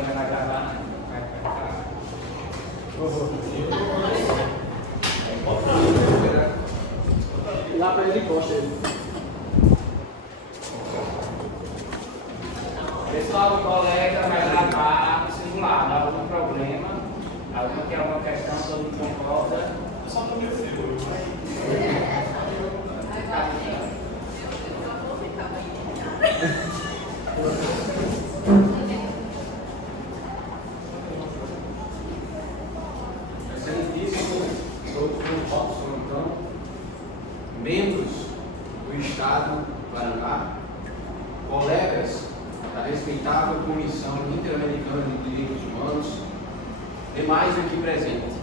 câmera vai gravar, né? Vai ficar. Lá para ele costa ele. Pessoal, o colega vai gravar o simulado. Há algum problema? Alguma que é alguma questão, todo mundo concorda? Só não me fio. Então, membros do Estado do Paraná, colegas da respeitável Comissão Interamericana de Direitos Humanos, demais aqui presentes.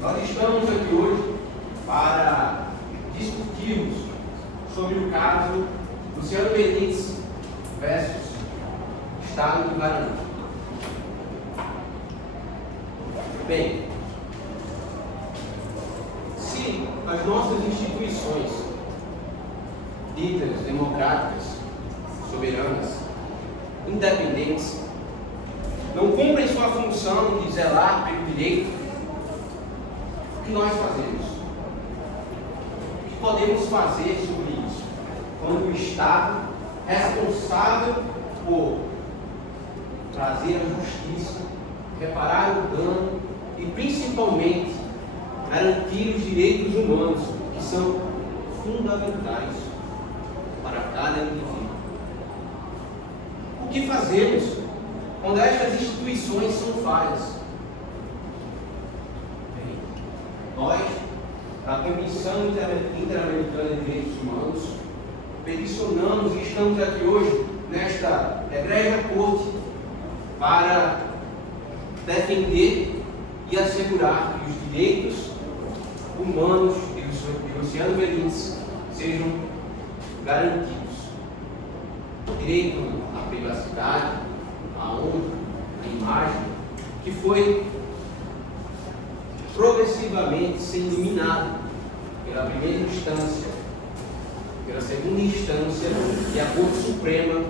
Nós estamos aqui hoje para discutirmos sobre o caso Luciano Benítez versus Estado do Paraná. Bem, se as nossas instituições ditas democráticas, soberanas, independentes, não cumprem sua função de zelar pelo direito, o que nós fazemos? O que podemos fazer sobre isso? Quando o Estado, responsável por trazer a justiça, reparar o dano e principalmente garantir os direitos humanos, que são fundamentais para cada indivíduo. O que fazemos quando estas instituições são falhas? Bem, nós, da Comissão Interamericana de Direitos Humanos, peticionamos e estamos aqui hoje nesta egrégia corte para defender e assegurar que os direitos humanos de Luciano Benítez sejam garantidos. O direito à privacidade, à honra, à imagem, que foi progressivamente sendo minado pela primeira instância, pela segunda instância e a Corte Suprema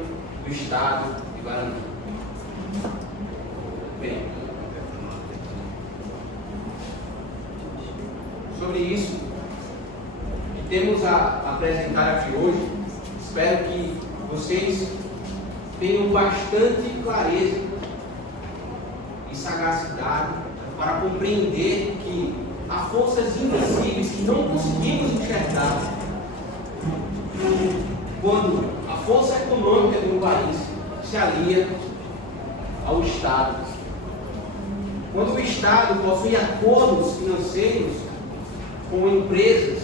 do Estado de Paraná. Bem, sobre isso que temos a apresentar aqui hoje, espero que vocês tenham bastante clareza e sagacidade para compreender que há forças invisíveis que não conseguimos enxergar quando a força econômica de um país se alia ao Estado. Quando o Estado possui acordos financeiros com empresas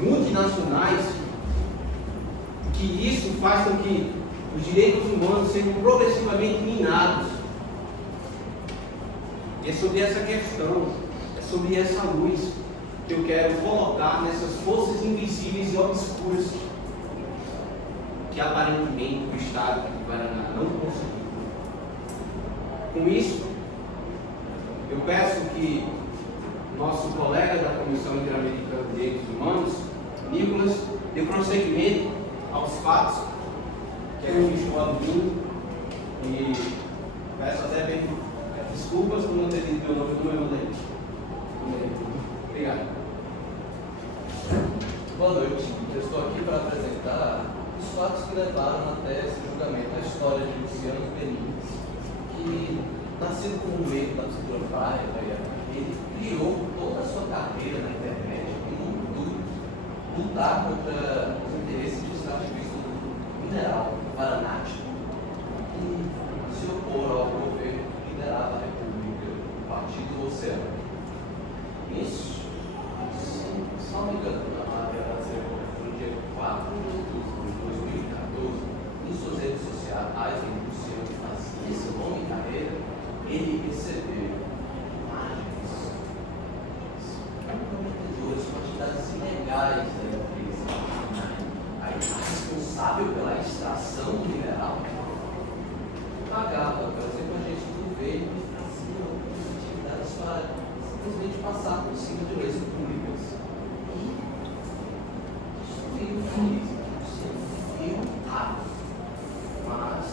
multinacionais, que isso faz com que os direitos humanos sejam progressivamente minados. E é sobre essa questão, é sobre essa luz que eu quero colocar nessas forças invisíveis e obscuras que aparentemente o Estado de Paraná não conseguiu. Com isso, eu peço que nosso colega da Comissão Interamericana de Direitos Humanos, Nicolas, dê prosseguimento aos fatos que eu estou aludindo e peço até desculpas por não ter dito meu nome no meu nome. Obrigado. Boa noite. Eu estou aqui para apresentar os fatos que levaram até esse julgamento, a história de Luciano Benítez, que, nascido como meio da psicologia, ele criou toda a sua carreira na internet com um intuito: lutar contra os interesses dos extrativistas do mineral, do Paraná, e se opor ao governo que liderava a República, o Partido Oceano. Isso, se não me engano, no dia 4 de outubro de 2014, em suas redes sociais, em Luciano fazia esse nome e carreira, ele recebeu imagens comprometedoras, quantidades ilegais da empresa. A responsável pela extração do mineral pagava, por exemplo, a gente do governo e fazia algumas atividades para simplesmente passar por cima de leis públicas. E destruir o país, ser ferrado. Mas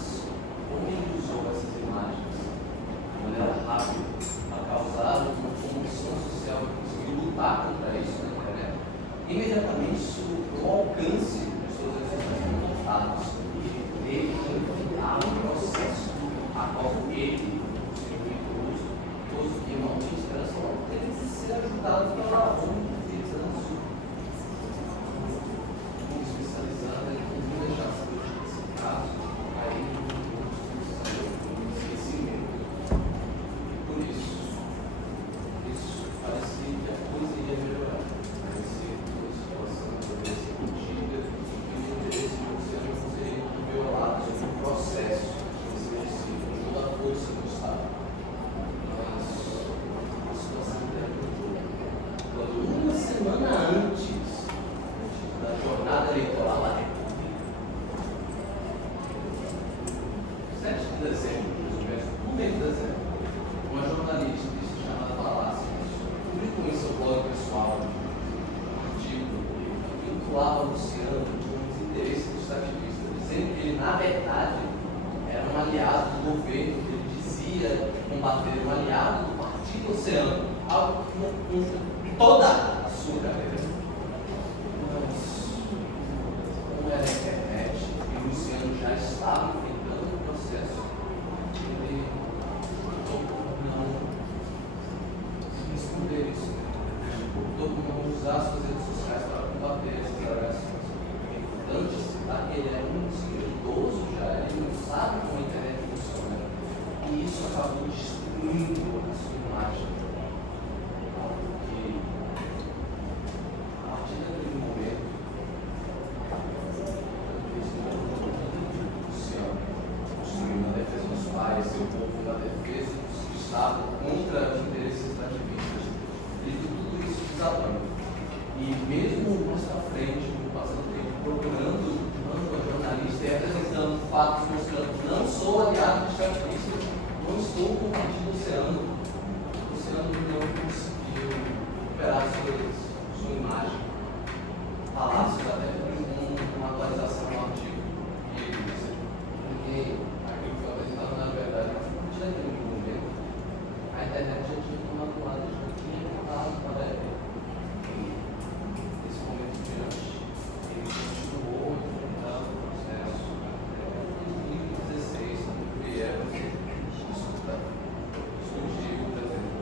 dezembro, mais ou menos, no mês de dezembro, uma jornalista chamada Palácio publicou em seu blog pessoal um artigo que vinculava Luciano com os interesses dos ativistas, dizendo que ele, na verdade, era um aliado do governo, que ele dizia combater, um aliado do Partido Oceano, algo que não consta toda a sua carreira. Mas, como era a internet, e o Luciano já estava enfrentando o processo, ele optou por não esconder isso, optou por não usar suas redes sociais para combater essas agressões. É importante citar que ele é um senhor idoso já, ele não sabe como a internet funciona, e isso acabou destruindo a sua imagem. Porque a partir daquele momento, Luciano construiu na defesa dos pais, seu povo na defesa do Estado contra os interesses ativistas. Ele viu tudo isso desabando. E mesmo mais para frente, passando tempo procurando a jornalista e apresentando fatos mostrando que não sou aliado dos ativistas, não estou com o Partido Oceano. O Oceano não conseguiu recuperar sua imagem. Palácio até uma atualização no artigo que ele disse porque aquilo que foi apresentado na verdade, a partir daquele momento, a internet já tinha tomado lado, já tinha mudado para a nesse momento diante, ele continuou enfrentando o processo em 2016, quando vieram disputar, surgiu o presidente.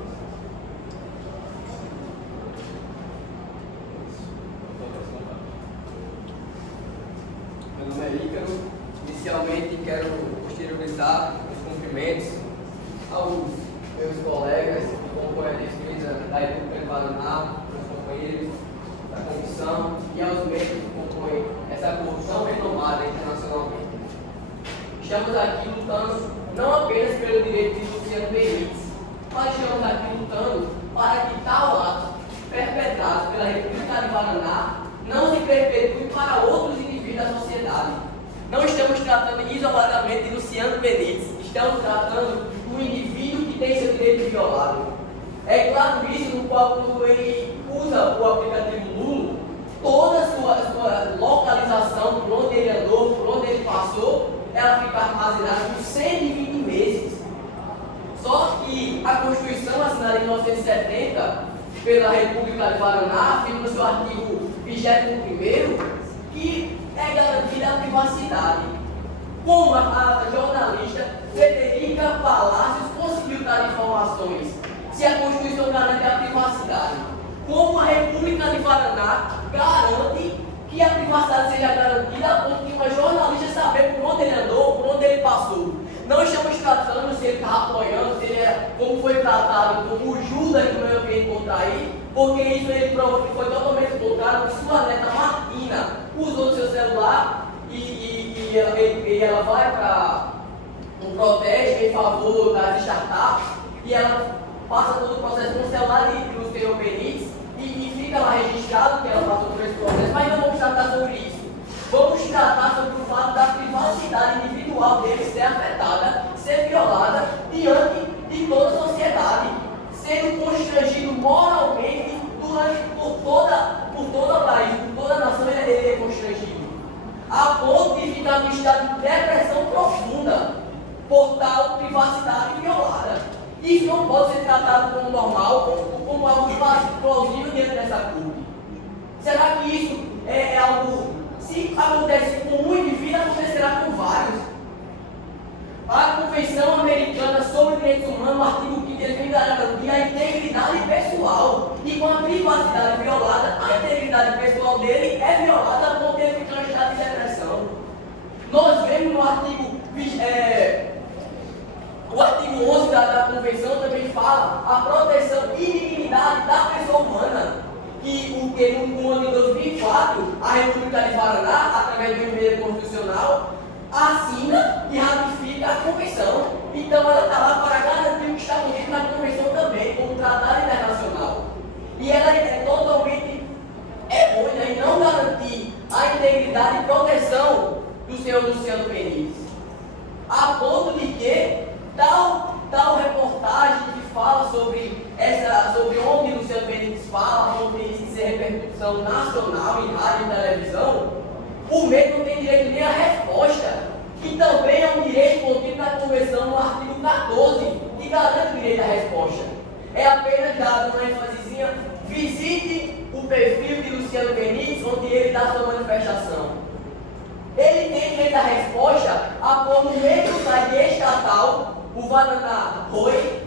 Meu nome é Ícaro. Inicialmente quero exteriorizar os cumprimentos aos meus colegas que compõem a defesa da República do Paraná, meus companheiros da comissão e aos membros que compõem essa corrupção renomada internacionalmente. Estamos aqui lutando não apenas pelo direito de Luciano Benítez, mas estamos aqui lutando para que tal ato perpetrado pela República do Paraná não se perpetue para outros indivíduos da sociedade. Não estamos tratando isoladamente de Luciano Benítez, estamos tratando do indivíduo que tem seu direito violado. É claro isso no qual, quando ele usa o aplicativo Lulo, toda a sua localização, por onde ele andou, por onde ele passou, ela fica armazenada por 120 meses. Só que a Constituição, assinada em 1970 pela República do Paraná, afirma no seu artigo 21º, que é garantida a privacidade. Como a jornalista Frederica Palácios conseguiu dar informações se a Constituição garante a privacidade? Como a República de Paraná garante que a privacidade seja garantida a ponto de uma jornalista saber por onde ele andou, por onde ele passou? Não estamos tratando se ele está apoiando, se ele era, como foi tratado como o Judas do meio ambiente contra aí, porque isso ele provou que foi totalmente contrário, que sua neta Martina usou seu celular e ela vai para um protesto em favor das startups e ela passa todo o processo no celular de Luciano Benítez e fica lá registrado que ela passou por esse processo, mas não vamos tratar sobre isso. Vamos tratar sobre o fato da privacidade individual dele ser afetada, ser violada diante de toda a sociedade, sendo constrangido moralmente por todo o país, por toda a nação, ele é constrangido, a ponto de ficar no estado de depressão profunda por tal privacidade violada. Isso não pode ser tratado como normal, como algo plausível diante dessa corte. Será que isso é algo, se acontece com um indivíduo, acontecerá com vários? A Convenção Americana sobre Direitos Humanos, no artigo 5º, ele vem garantir a integridade pessoal. E com a privacidade violada, a integridade pessoal dele é violada a ponto de ele ficar em estado de depressão. Nós vemos no artigo, o artigo 11 da Convenção também fala a proteção e dignidade da pessoa humana. Que no ano de 2004, a República de Paraná, através do emenda constitucional, assina e ratifica a Convenção. Então ela está lá para garantir o que está contido na Convenção também, como tratado internacional. E ela é totalmente errônea em não garantir a integridade e proteção do senhor Luciano Benítez. a ponto de que tal reportagem que fala sobre onde Luciano Benítez fala, onde isso ser repercussão nacional em rádio e televisão, o mesmo não tem direito nem à resposta, que também é um direito contido na Convenção no artigo 14, que garante o direito à resposta. É apenas dado uma ênfasezinha: visite o perfil de Luciano Benítez, onde ele dá sua manifestação. Ele tem direito à resposta a pôr no mesmo site estatal, o Paraná Roi,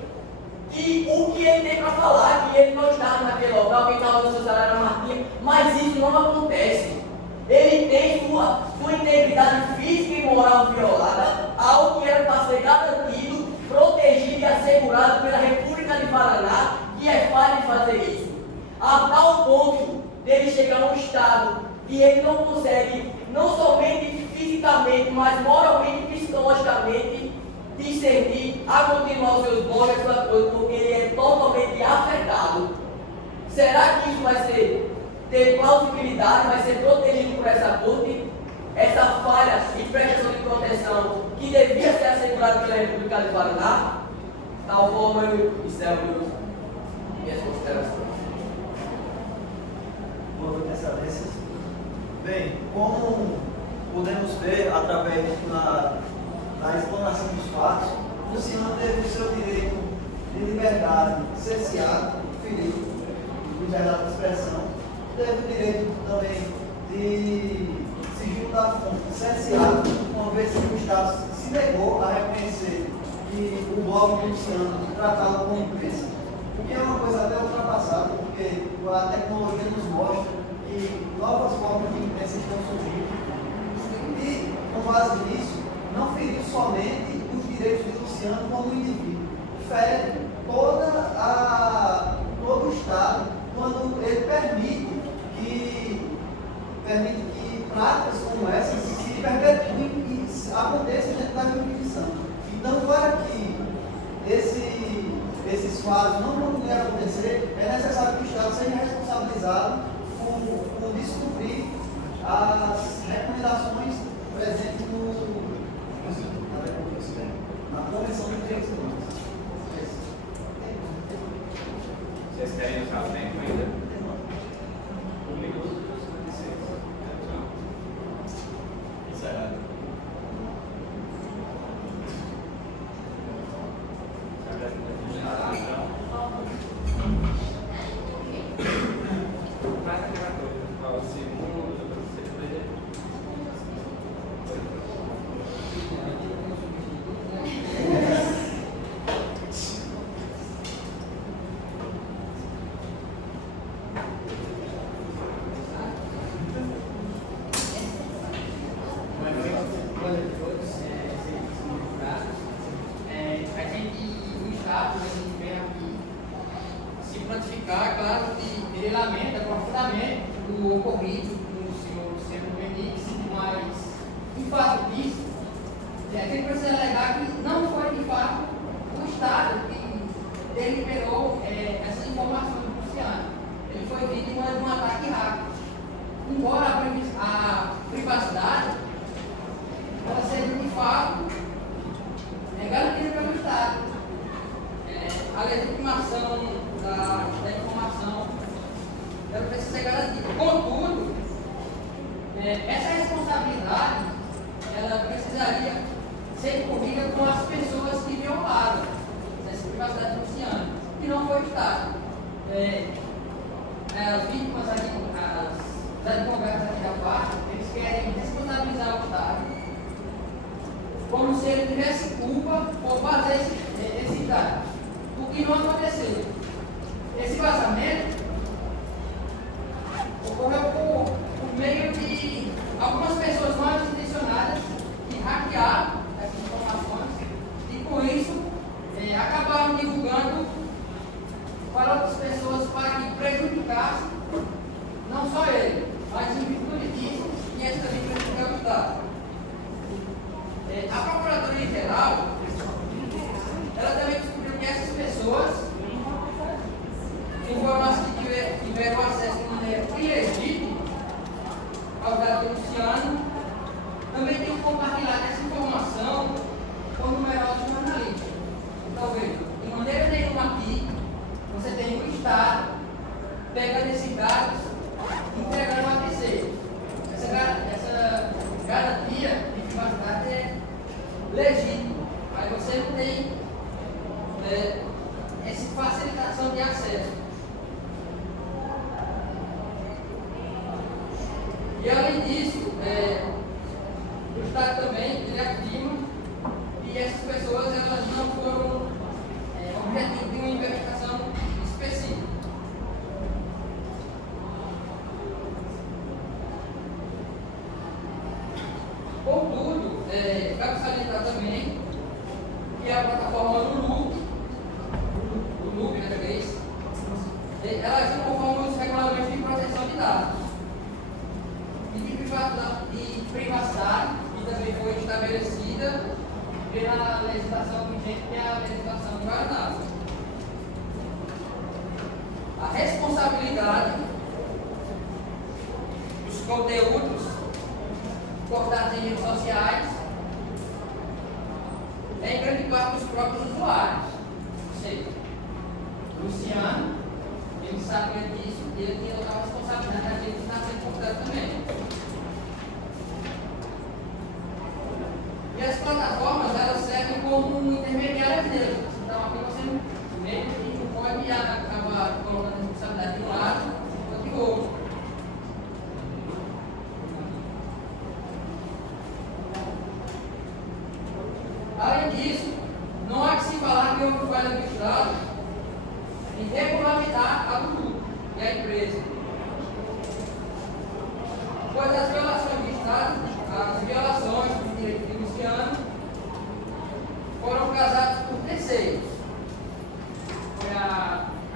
que o que ele tem para falar, que ele não estava naquele local, quem estava no seu salário era Martinha, mas isso não acontece. Ele tem sua integridade física e moral violada, algo que era para ser garantido, protegido e assegurado pela República de Paraná, que é fácil de fazer isso. A tal ponto dele chegar a um estado que ele não consegue, não somente fisicamente, mas moralmente e psicologicamente, discernir a continuar os seus bons e suas coisas, porque ele é totalmente afetado. Será que isso vai ter plausibilidade, vai ser protegido por essa corte? Essa falha e prestação de proteção que devia ser assegurada pela República de Paraná? Tal forma eu encerro minhas considerações. Boa noite, excelências. Bem, como podemos ver através da exploração dos fatos, Luciano teve o seu direito de liberdade cerceado, ferido, liberdade de expressão, teve o direito também de sigilo da fonte cerceado, uma vez que o Estado se negou a reconhecer que o blog de Luciano tratá-lo como imprensa, o que é uma coisa até ultrapassada, porque a tecnologia nos mostra que novas formas de imprensa estão surgindo e, com base nisso, não feriu somente os direitos de Luciano como indivíduo, fere todo o Estado quando ele permite que práticas como essas se perpetuem e aconteçam dentro da jurisdição. Então, para que esses fatos não continuem a acontecer, é necessário que o Estado seja responsabilizado por descumprir as recomendações presentes na Convenção dos Direitos Humanos. Vocês querem usar o tempo ainda? Encerrado. Faz aquela coisa, o segundo, claro que ele lamenta profundamente do ocorrido com o senhor Luciano Benítez, mas, em fato disso, a gente precisa alegar que não foi, de fato, o Estado que deliberou essas informações do Luciano. Ele foi vítima de um ataque hacker. Embora a privacidade ela seja, de fato, garantida pelo Estado. A legitimação da informação ela precisa ser garantida. Contudo, essa responsabilidade ela precisaria ser cumprida com as pessoas que violaram essa privacidade do Luciano, que não foi o Estado. As vítimas aqui, os advogados aqui da parte, eles querem responsabilizar o Estado como se ele tivesse culpa por fazer esse dado. O que não aconteceu. Esse vazamento ocorreu por meio de algumas pessoas mal intencionadas que hackearam essas informações e, com isso, acabaram divulgando para outras pessoas para que prejudicassem não só ele, mas em virtude disso, e esse também prejudicar o Estado. A Procuradoria-Geral ela também descobriu que essas pessoas, informações que tiveram acesso de maneira ilegítima ao dado do Luciano, ousadia de privacidade é legítimo, mas você não tem essa facilitação de acesso. E além disso, o Estado também ele afirma que essas pessoas elas não foram objetivo de uma investigação específica. Contudo, cabe salientar também que a plataforma Lulu, dessa vez, ela agiu conforme os regulamentos de proteção de dados e de privacidade, que também foi estabelecida pela legislação vigente, que é a legislação do Paraná. A responsabilidade dos conteúdos postados em redes sociais é em grande parte dos próprios usuários. Ou seja, Luciano, ele sabe disso e ele tinha outra responsabilidade daquilo que está sendo postado também. E as plataformas, elas servem como um intermediário deles. Então, aqui você meio que não pode acabar colocando a responsabilidade de um lado ou de outro. Além disso, não há que se falar que houve falha do Estado em regulamentar a Lulu e a empresa. Pois as violações de Estado, as violações do direito de Luciano, foram causadas por terceiros. Foi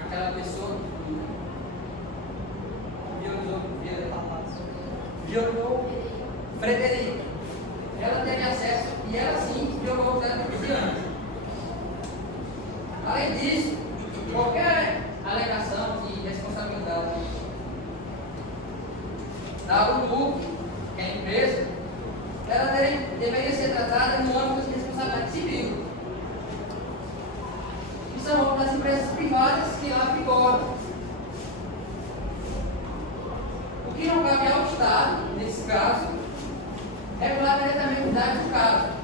aquela pessoa que violou Frederico. Ela teve acesso e ela sim violou os dados de Luciano. Além disso, qualquer alegação de responsabilidade da Lulu, que é a empresa, ela deveria ser tratada no âmbito de responsabilidade civil. Que são das empresas privadas que lá vigoram. O que não cabe ao Estado, nesse caso, regular diretamente os dados do caso.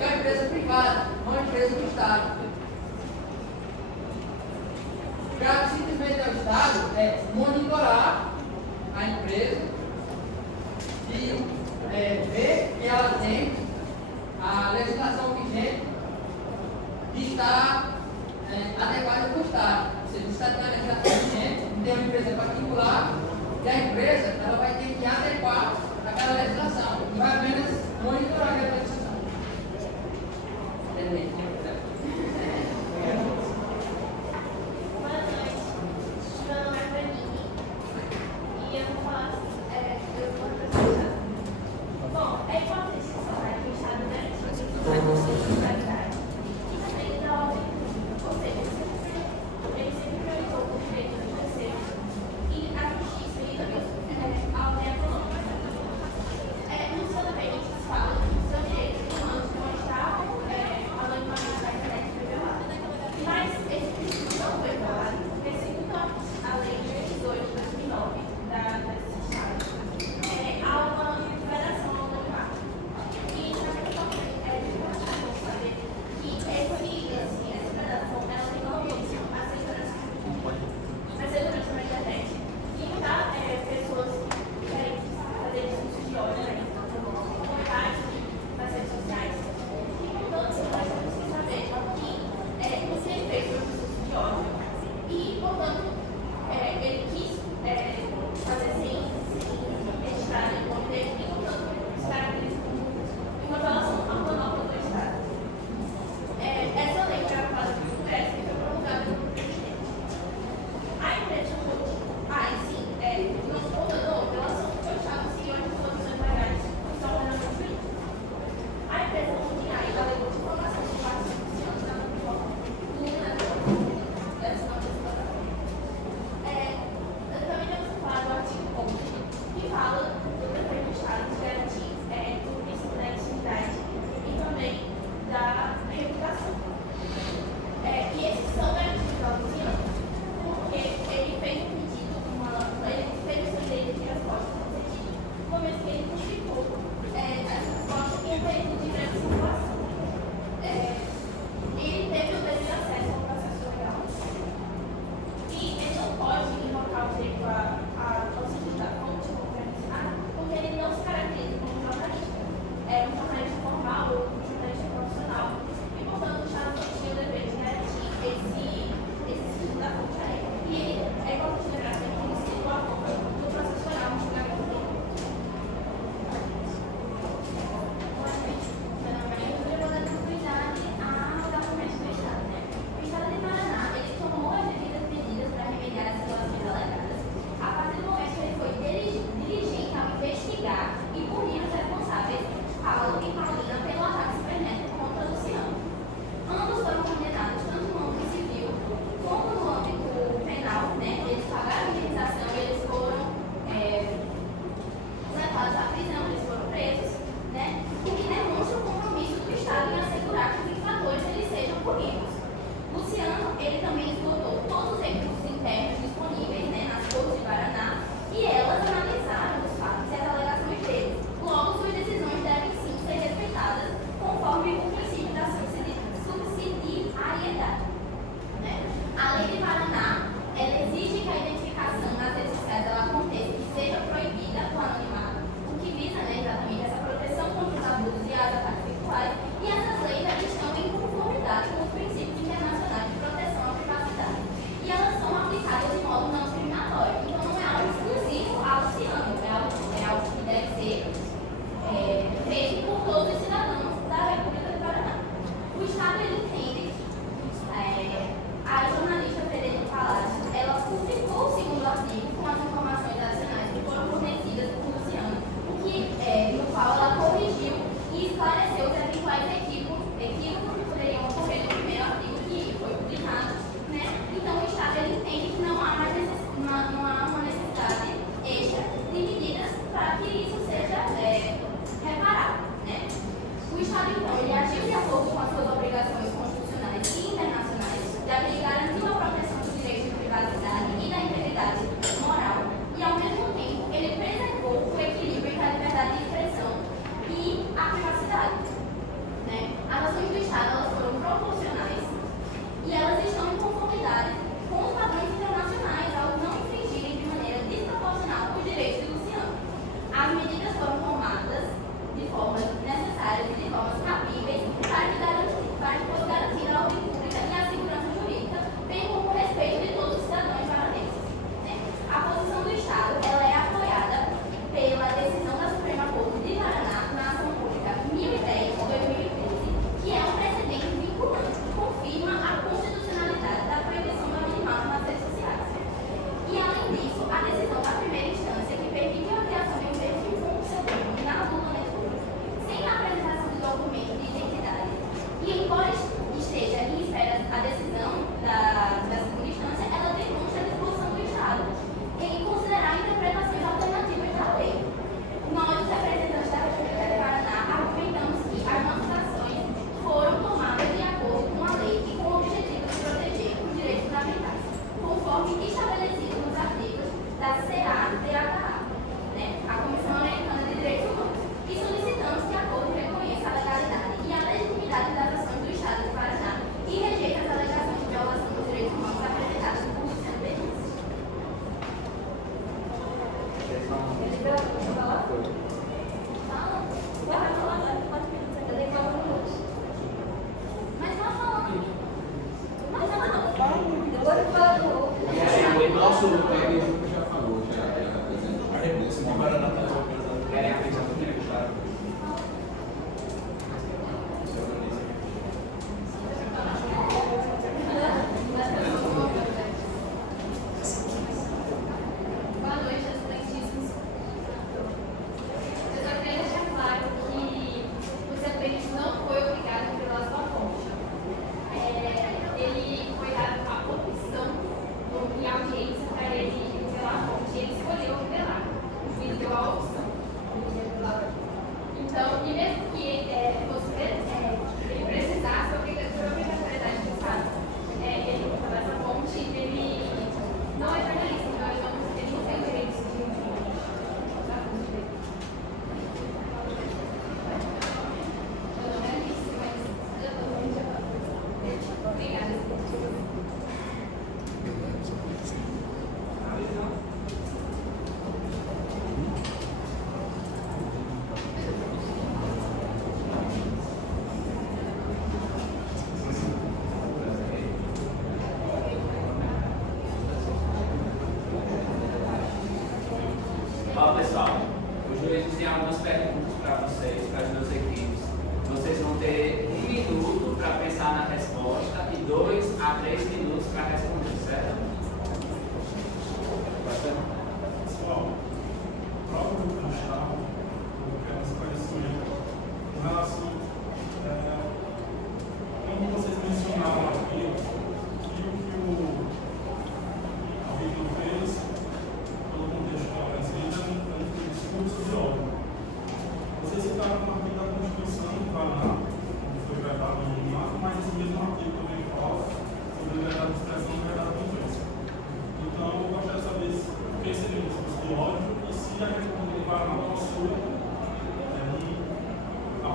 É uma empresa privada, não uma empresa do Estado. Cabe simplesmente ao Estado monitorar a empresa e ver que ela tem a legislação vigente que está adequada para o Estado. Ou seja, o Estado tem a legislação vigente, tem uma empresa particular e a empresa ela vai ter que adequar aquela legislação e vai apenas monitorar aquela legislação. Boa noite, meu nome é Vanini e eu vou falar eu vou apresentar. Bom, é importante ressaltar que o Estado garante a constitucionalidade e também da ordem pública, ou seja, ele sempre priorizou o direito dos terceiros e a justiça e também a ordem econômica. Luciano Bem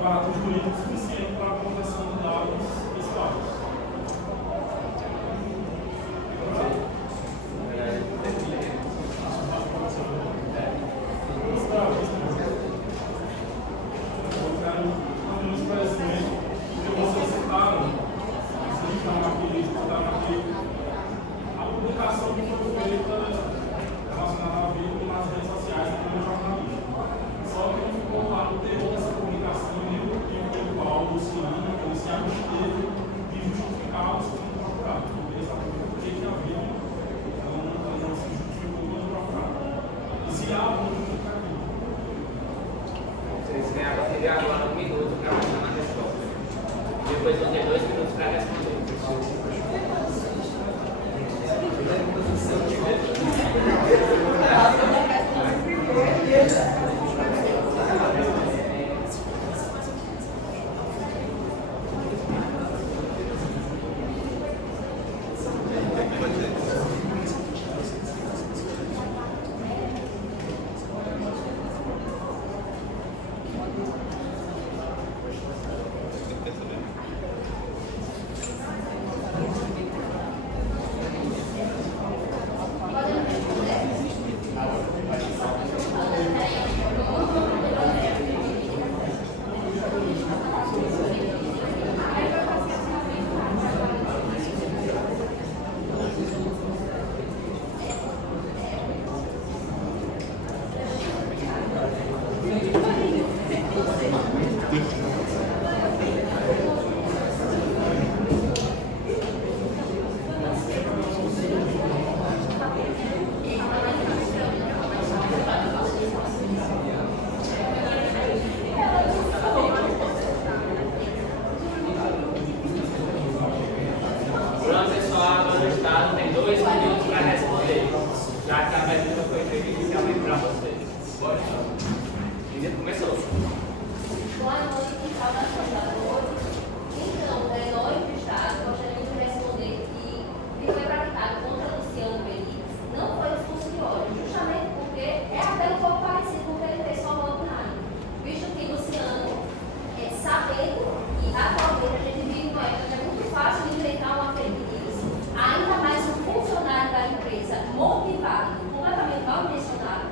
aparato jurídico suficiente para a proteção de dados pessoais. A publicação que foi feita relacionada à vida nas redes sociais e no jornalismo. Só que não ficou claro o teor dessa publicação e nem o motivo pelo qual o Luciano ele se absteve de justificar o seu procurado. Porque exatamente por que havia não se justificou no procurado. E se há algum justificativo? Vocês têm agora 1 minuto para fazer uma resposta. Depois vão ter 2 minutos para responder. Pronto, pessoal, agora o Estado tem 2 minutos para responder, já que a pergunta foi feita inicialmente para vocês. Bora, então. Menino, começou. Boa noite, saudações a todos. Então, nós do Estado gostaríamos de responder que foi praticado contra Luciano Benítez não foi discurso de ódio, justamente porque é até um pouco parecido com o que ele fez com o Bolsonaro, visto que Luciano, sabendo que atualmente a gente vive uma época que é muito fácil de enfrentar uma fake news, ainda mais um funcionário da empresa motivado, completamente mal intencionado,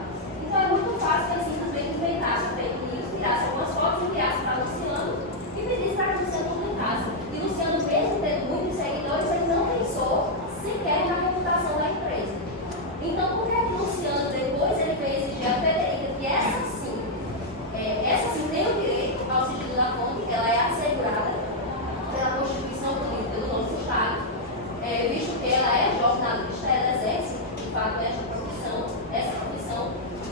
então é muito fácil ele simplesmente inventasse a fake news, tirasse algumas fotos, enviasse para Luciano e pedisse para que Luciano publicasse. E Luciano, mesmo tendo muitos seguidores, ele não pensou sequer na reputação da empresa. Então, por que Luciano depois ele veio exigir a Federica que essa sim tem o direito ao sigilo da fonte, ela é assegurada pela Constituição Política do nosso Estado, visto que ela é jornalista, ela exerce, de fato, essa profissão.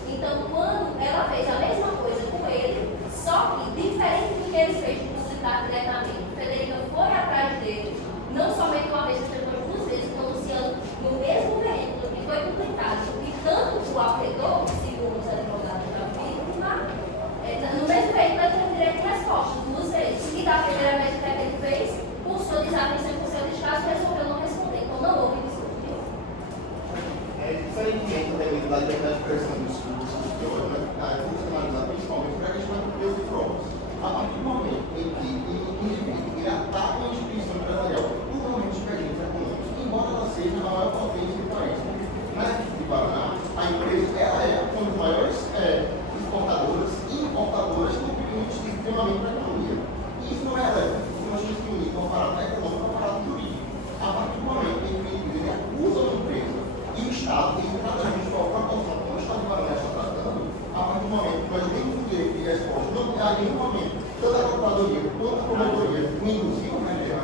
Então, quando ela fez a mesma coisa com ele, só que diferente do que ele fez de publicar diretamente, Federica foi atrás dele, não somente uma vez, mas depois 2 vezes, com o Luciano, no mesmo veículo que foi publicado, e tanto o afetou, segundo os advogados da vítima, no mesmo veículo ele teve direito de resposta, 2 vezes. E da primeira vez que ele fez, por sua desatenção com seu descaso, resolveu não responder. Então não houve discussão. Diferentemente da liberdade de expressão dos discursos de hoje, é funcionalizar principalmente para a questão de peso e provas. A partir do momento em que o indivíduo ele ataca uma instituição empresarial por momentos experientes econômicos, embora ela seja a maior potência do país, na de Paraná, a empresa ela é uma das maiores exportadoras e importadoras que contribuem extremamente para a economia. E isso não é relevante, porque nós temos que unir o aparato econômico ao aparato jurídico. A partir do momento em que o indivíduo acusa uma empresa e o Estado tem exatamente qual a proporção como o Estado de Paraná está tratando, a partir do momento que nós temos o direito de resposta, não há nenhum momento, tanto a Procuradoria quanto a Promotoria, inclusive o MPA,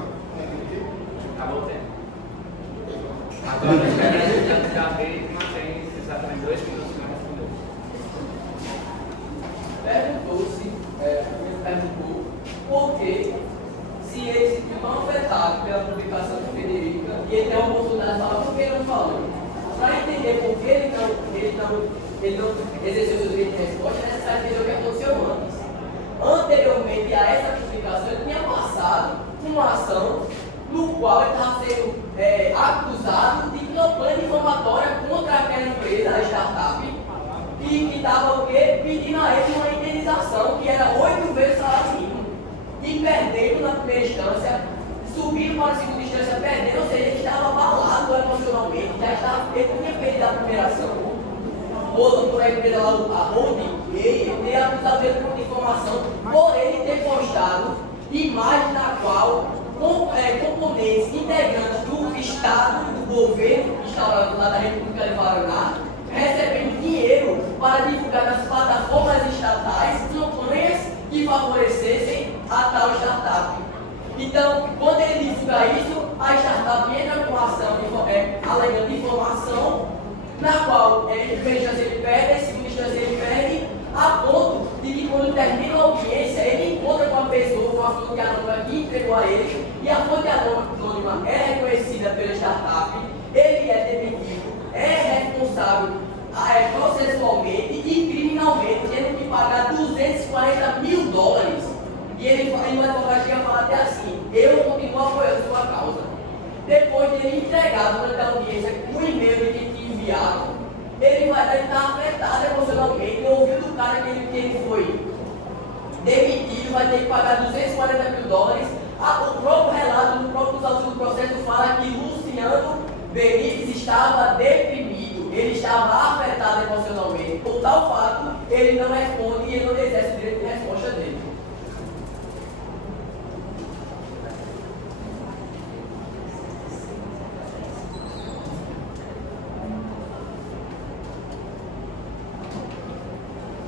Acabou o tempo. Agora, a gente da vítima tem exatamente 2 minutos para responder. Perguntou por que, se ele se viu tão afetado pela publicação de Federica, e ele tem a oportunidade de falar por que ele não falou. Para entender por que ele não exerceu seu direito de resposta, é necessário entender o que aconteceu antes. Anteriormente a essa publicação, ele tinha passado uma ação no qual ele estava sendo acusado de campanha difamatória contra aquela empresa, a startup, e que estava o quê? Pedindo a ele uma indenização que era 8 vezes o salário mínimo. primeira instância, subindo para a segunda instância, perdendo, ou seja, ele estava abalado emocionalmente, ele não tinha perdido a primeira ação. Outro colega fez lá a holding, ele é acusado de informação por ele ter postado imagem na qual componentes integrantes do Estado, do governo instaurado lá da República de Paraná, recebendo dinheiro para divulgar nas plataformas estatais campanhas que favorecessem a tal startup. Então, quando ele divulga isso, a startup entra com ação alegando informação, na qual em primeira instância ele perde, em segunda instância ele perde, a ponto de que quando termina a audiência, ele encontra com a pessoa, com a fonte anônima que entregou a ele, e a fonte anônima é reconhecida pela startup, ele é demitido, é responsável processualmente e criminalmente, tendo que pagar $240 mil. E ele no advogado chega a falar até assim: eu continuo apoiando sua causa. Depois de ele entregar durante a audiência um e-mail que ele tinha enviado, ele vai estar afetado emocionalmente, ouvindo do cara que ele foi demitido, vai ter que pagar $240 mil. O próprio relato, no próprio autos do processo, fala que Luciano Benítez estava deprimido, ele estava afetado emocionalmente. Por tal fato, ele não responde e ele não exerce o direito de resposta dele.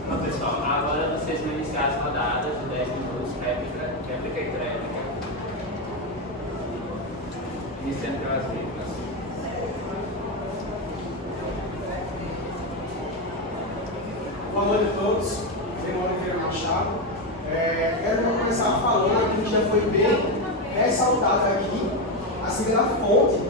Bom, pessoal, agora vocês vão iniciar as rodadas de 10 minutos, réplica e tréplica. Iniciando pelas vírgulas. Boa noite a todos, meu nome é Oliveira Machado. Quero começar falando aquilo que já foi bem ressaltado aqui, acerca da fonte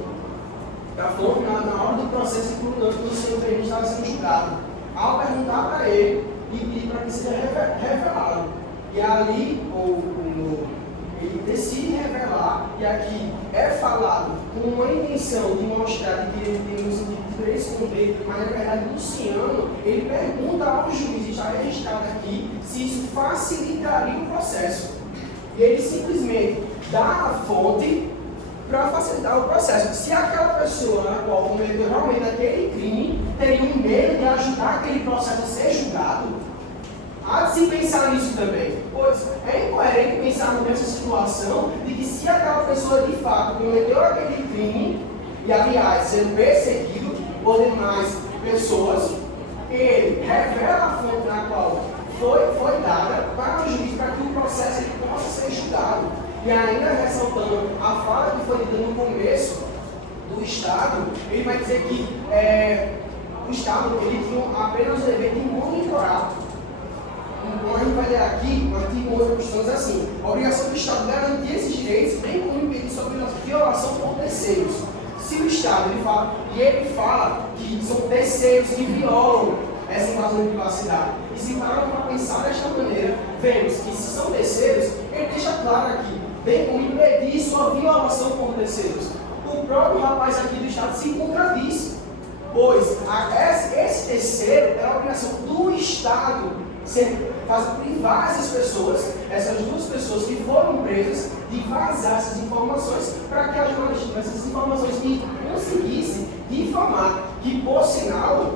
na hora do processo que o senhor Benítez estava sendo julgado. Ao perguntar para ele e pedir para que seja revelado. E ali, ele decide revelar, e aqui é falado com uma intenção de mostrar que ele tem um sentido de esconder, mas na verdade Luciano, ele pergunta ao juiz, está registrado aqui, se isso facilitaria o processo. E ele simplesmente dá a fonte para facilitar o processo. Se aquela pessoa na qual cometeu realmente aquele crime teria um medo de ajudar aquele processo a ser julgado, há de se pensar nisso também. Pois é incoerente pensarmos nessa situação de que se aquela pessoa de fato cometeu aquele crime, e aliás, sendo perseguido por demais pessoas, ele revela a fonte na qual foi dada para o juiz para que o processo ele possa ser julgado. E ainda ressaltando a fala que foi dita no começo do Estado, ele vai dizer que o Estado ele tinha apenas o dever de monitorar. Então a gente vai ler aqui, no artigo 11 da Constituição, diz assim: a obrigação do Estado garantir esses direitos, bem como impedir sua violação por terceiros. Se o Estado ele fala que são terceiros que violam essa invasão de privacidade, e se pararmos para pensar desta maneira, vemos que se são terceiros, ele deixa claro aqui, bem como impedir sua violação por terceiros. O próprio rapaz aqui do Estado se contradiz, pois esse terceiro é a obrigação do Estado fazer privar essas duas pessoas que foram presas, de vazar essas informações para que a jornalista tivesse essas informações e conseguisse difamar, que por sinal,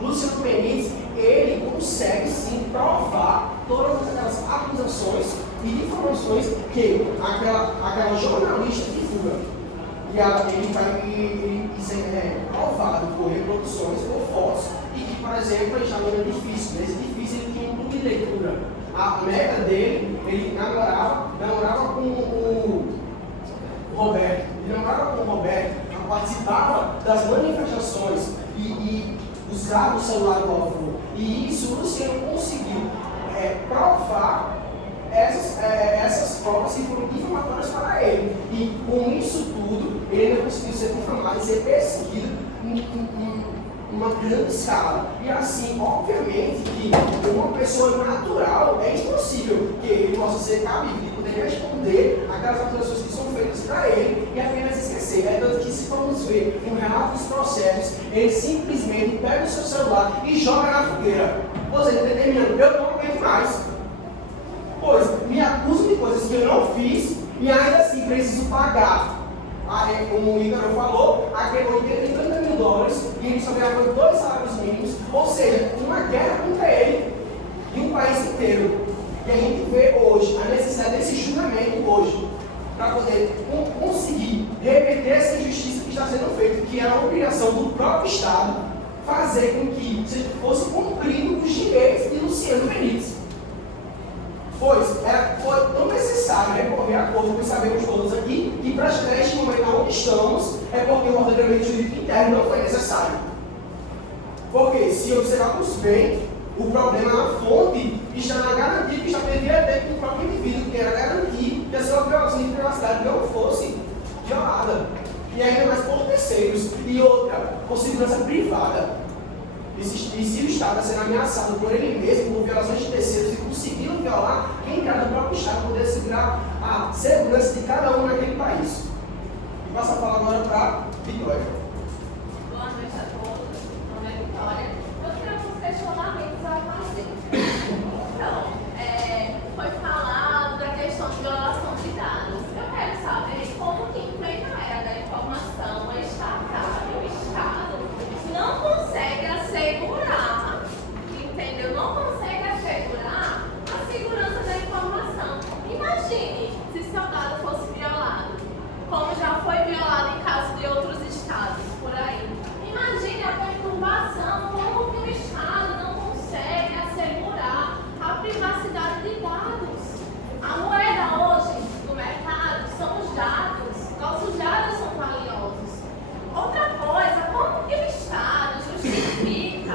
Luciano Benítez, ele consegue sim provar todas aquelas acusações e difamações que aquela jornalista divulga. E isso é provado por reproduções, por fotos, e que, por exemplo, ele estava no edifício. Nesse edifício ele tinha um clube de leitura. A meta dele, ele namorava com o Roberto. Ele namorava com o Roberto, participava das manifestações e usava o celular do avô. E isso o Luciano conseguiu provar essas provas que foram difamatórias para ele. E com isso tudo, ele não conseguiu ser difamado e ser perseguido em uma grande escala. E assim, obviamente, que uma pessoa natural é impossível que ele possa ser cabível de poder responder aquelas acusações que são feitas para ele e apenas esquecer. É tanto que, se formos ver no relato dos processos, ele simplesmente pega o seu celular e joga na fogueira. Ou seja, determinando, eu não aguento mais. Pois, me acusam de coisas que eu não fiz e ainda assim preciso pagar. Como o Ícaro falou, aquele $80 mil e ele só ganhava 2 salários mínimos, ou seja, uma guerra contra ele e um país inteiro. E a gente vê hoje a necessidade desse julgamento hoje, para poder conseguir reverter essa injustiça que está sendo feita, que é a obrigação do próprio Estado fazer com que fosse cumprido os direitos de Luciano Benítez. Pois foi tão necessário recorrer a acordo, pois sabemos todos aqui que para chegar neste momento onde estamos é porque o ordenamento jurídico interno não foi necessário. Porque, se observarmos bem, o problema na fonte está na garantia que está devia ter com o próprio indivíduo, que era garantir que a sua violação de privacidade não fosse violada. E ainda mais por terceiros. E outra, por segurança privada. E se o Estado está sendo ameaçado por ele mesmo, por violações de terceiros, e conseguindo violar, quem entra no próprio Estado poder segurar a segurança de cada um naquele país. E passo a falar agora para Vitória. Boa noite a todos. Meu nome é Vitória. Eu tenho alguns questionamentos a fazer. Então, foi falado da questão de violação de dados. Eu quero saber como que em plena era da informação, a estatal e o Estado não consegue assegurar, entendeu? Não consegue assegurar a segurança da informação. Imagine se seu dado fosse violado, como já foi violado em caso de outros estados por aí. Imagine a perturbação, como que o Estado não consegue assegurar a privacidade de dados. A moeda hoje no mercado são os dados. Nossos dados são valiosos. Outra coisa, como que o Estado justifica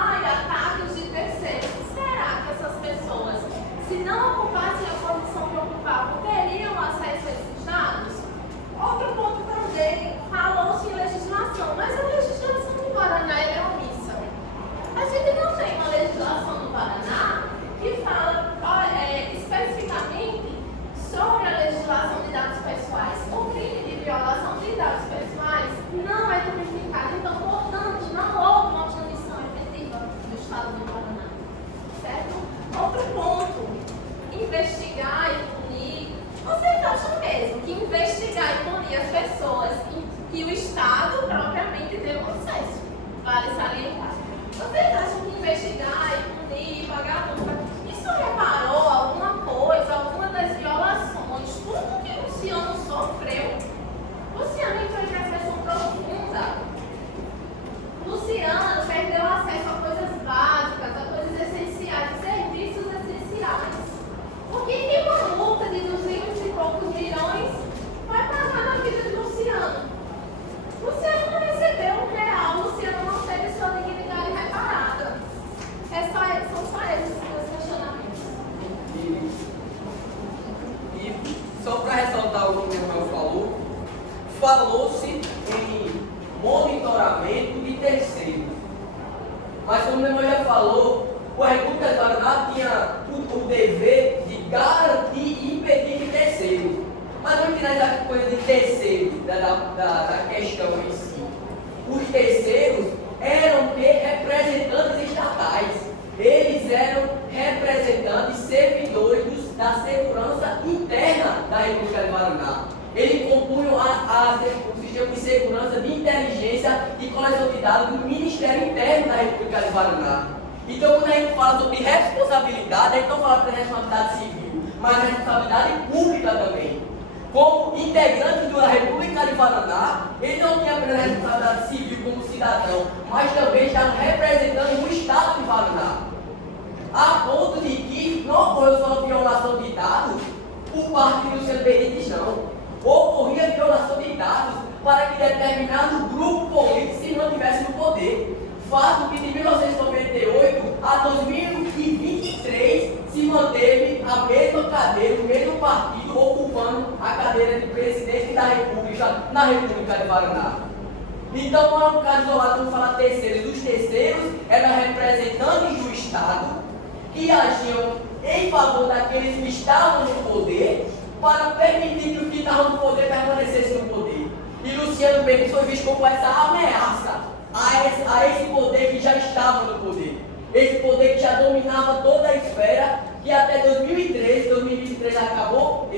ataques de terceiros? Será que essas pessoas, se não ocupassem a posição que ocupavam, teriam acesso a esses dados? Outro ponto também, falou-se em legislação, mas a legislação do Paraná é omissa. A gente não tem uma legislação no Paraná que fala especificamente sobre a legislação de dados pessoais. O crime de violação de dados pessoais não é tipificado, então, portanto, não houve uma punição efetiva do Estado do Paraná. Certo? Outro ponto, investigar e punir. Vocês acham mesmo que investigar e punir as pessoas que o Estado propriamente deu acesso? Vale salientar. Vocês acham que investigar e punir e pagar multa, isso reparou alguma coisa, alguma das violações, tudo que o Luciano sofreu? Luciano entrou em depressão profunda. Luciano perdeu acesso a coisas básicas, a coisas essenciais, serviços essenciais. Por que uma multa de 200 e poucos milhões vai pagar na vida de Luciano? Luciano não recebeu R$1, Luciano não teve sua dignidade reparada. São só esses meus questionamentos. E só para ressaltar o que o meu irmão falou-se em monitoramento de terceiros. Mas como o meu irmão já falou, a República do Paraná tinha o dever de garantir e impedir de terceiros. Mas vamos tirar essa coisa de terceiros, da questão em si. Os terceiros eram representantes estatais. Eles eram representantes, servidores da segurança interna da República do Paraná. Eles compunham o sistema de segurança, de inteligência e coleção de dados do Ministério Interno da República do Paraná. Então, quando a gente fala sobre responsabilidade, a gente não fala de responsabilidade civil, mas responsabilidade pública também. Como integrantes da República do Paraná, eles não tinham apenas responsabilidade civil como cidadão, mas também estavam representando o Estado do Paraná. A ponto de que não ocorreu só violação de dados por parte do Luciano Benítez, não. Ocorria violação de dados para que determinado grupo político se mantivesse no poder. Fato que de 1998 a 2023 se manteve a mesma cadeira, o mesmo partido ocupando a cadeira de presidente da República na República do Paraná. Então não é um caso isolado, vamos falar terceiros. Os terceiros eram representantes do Estado que agiam em favor daqueles que estavam no poder para permitir que os que estavam no poder permanecessem no poder. E Luciano Benítez foi visto como essa ameaça a esse poder que já estava no poder. Esse poder que já dominava toda a esfera, que até 2023 acabou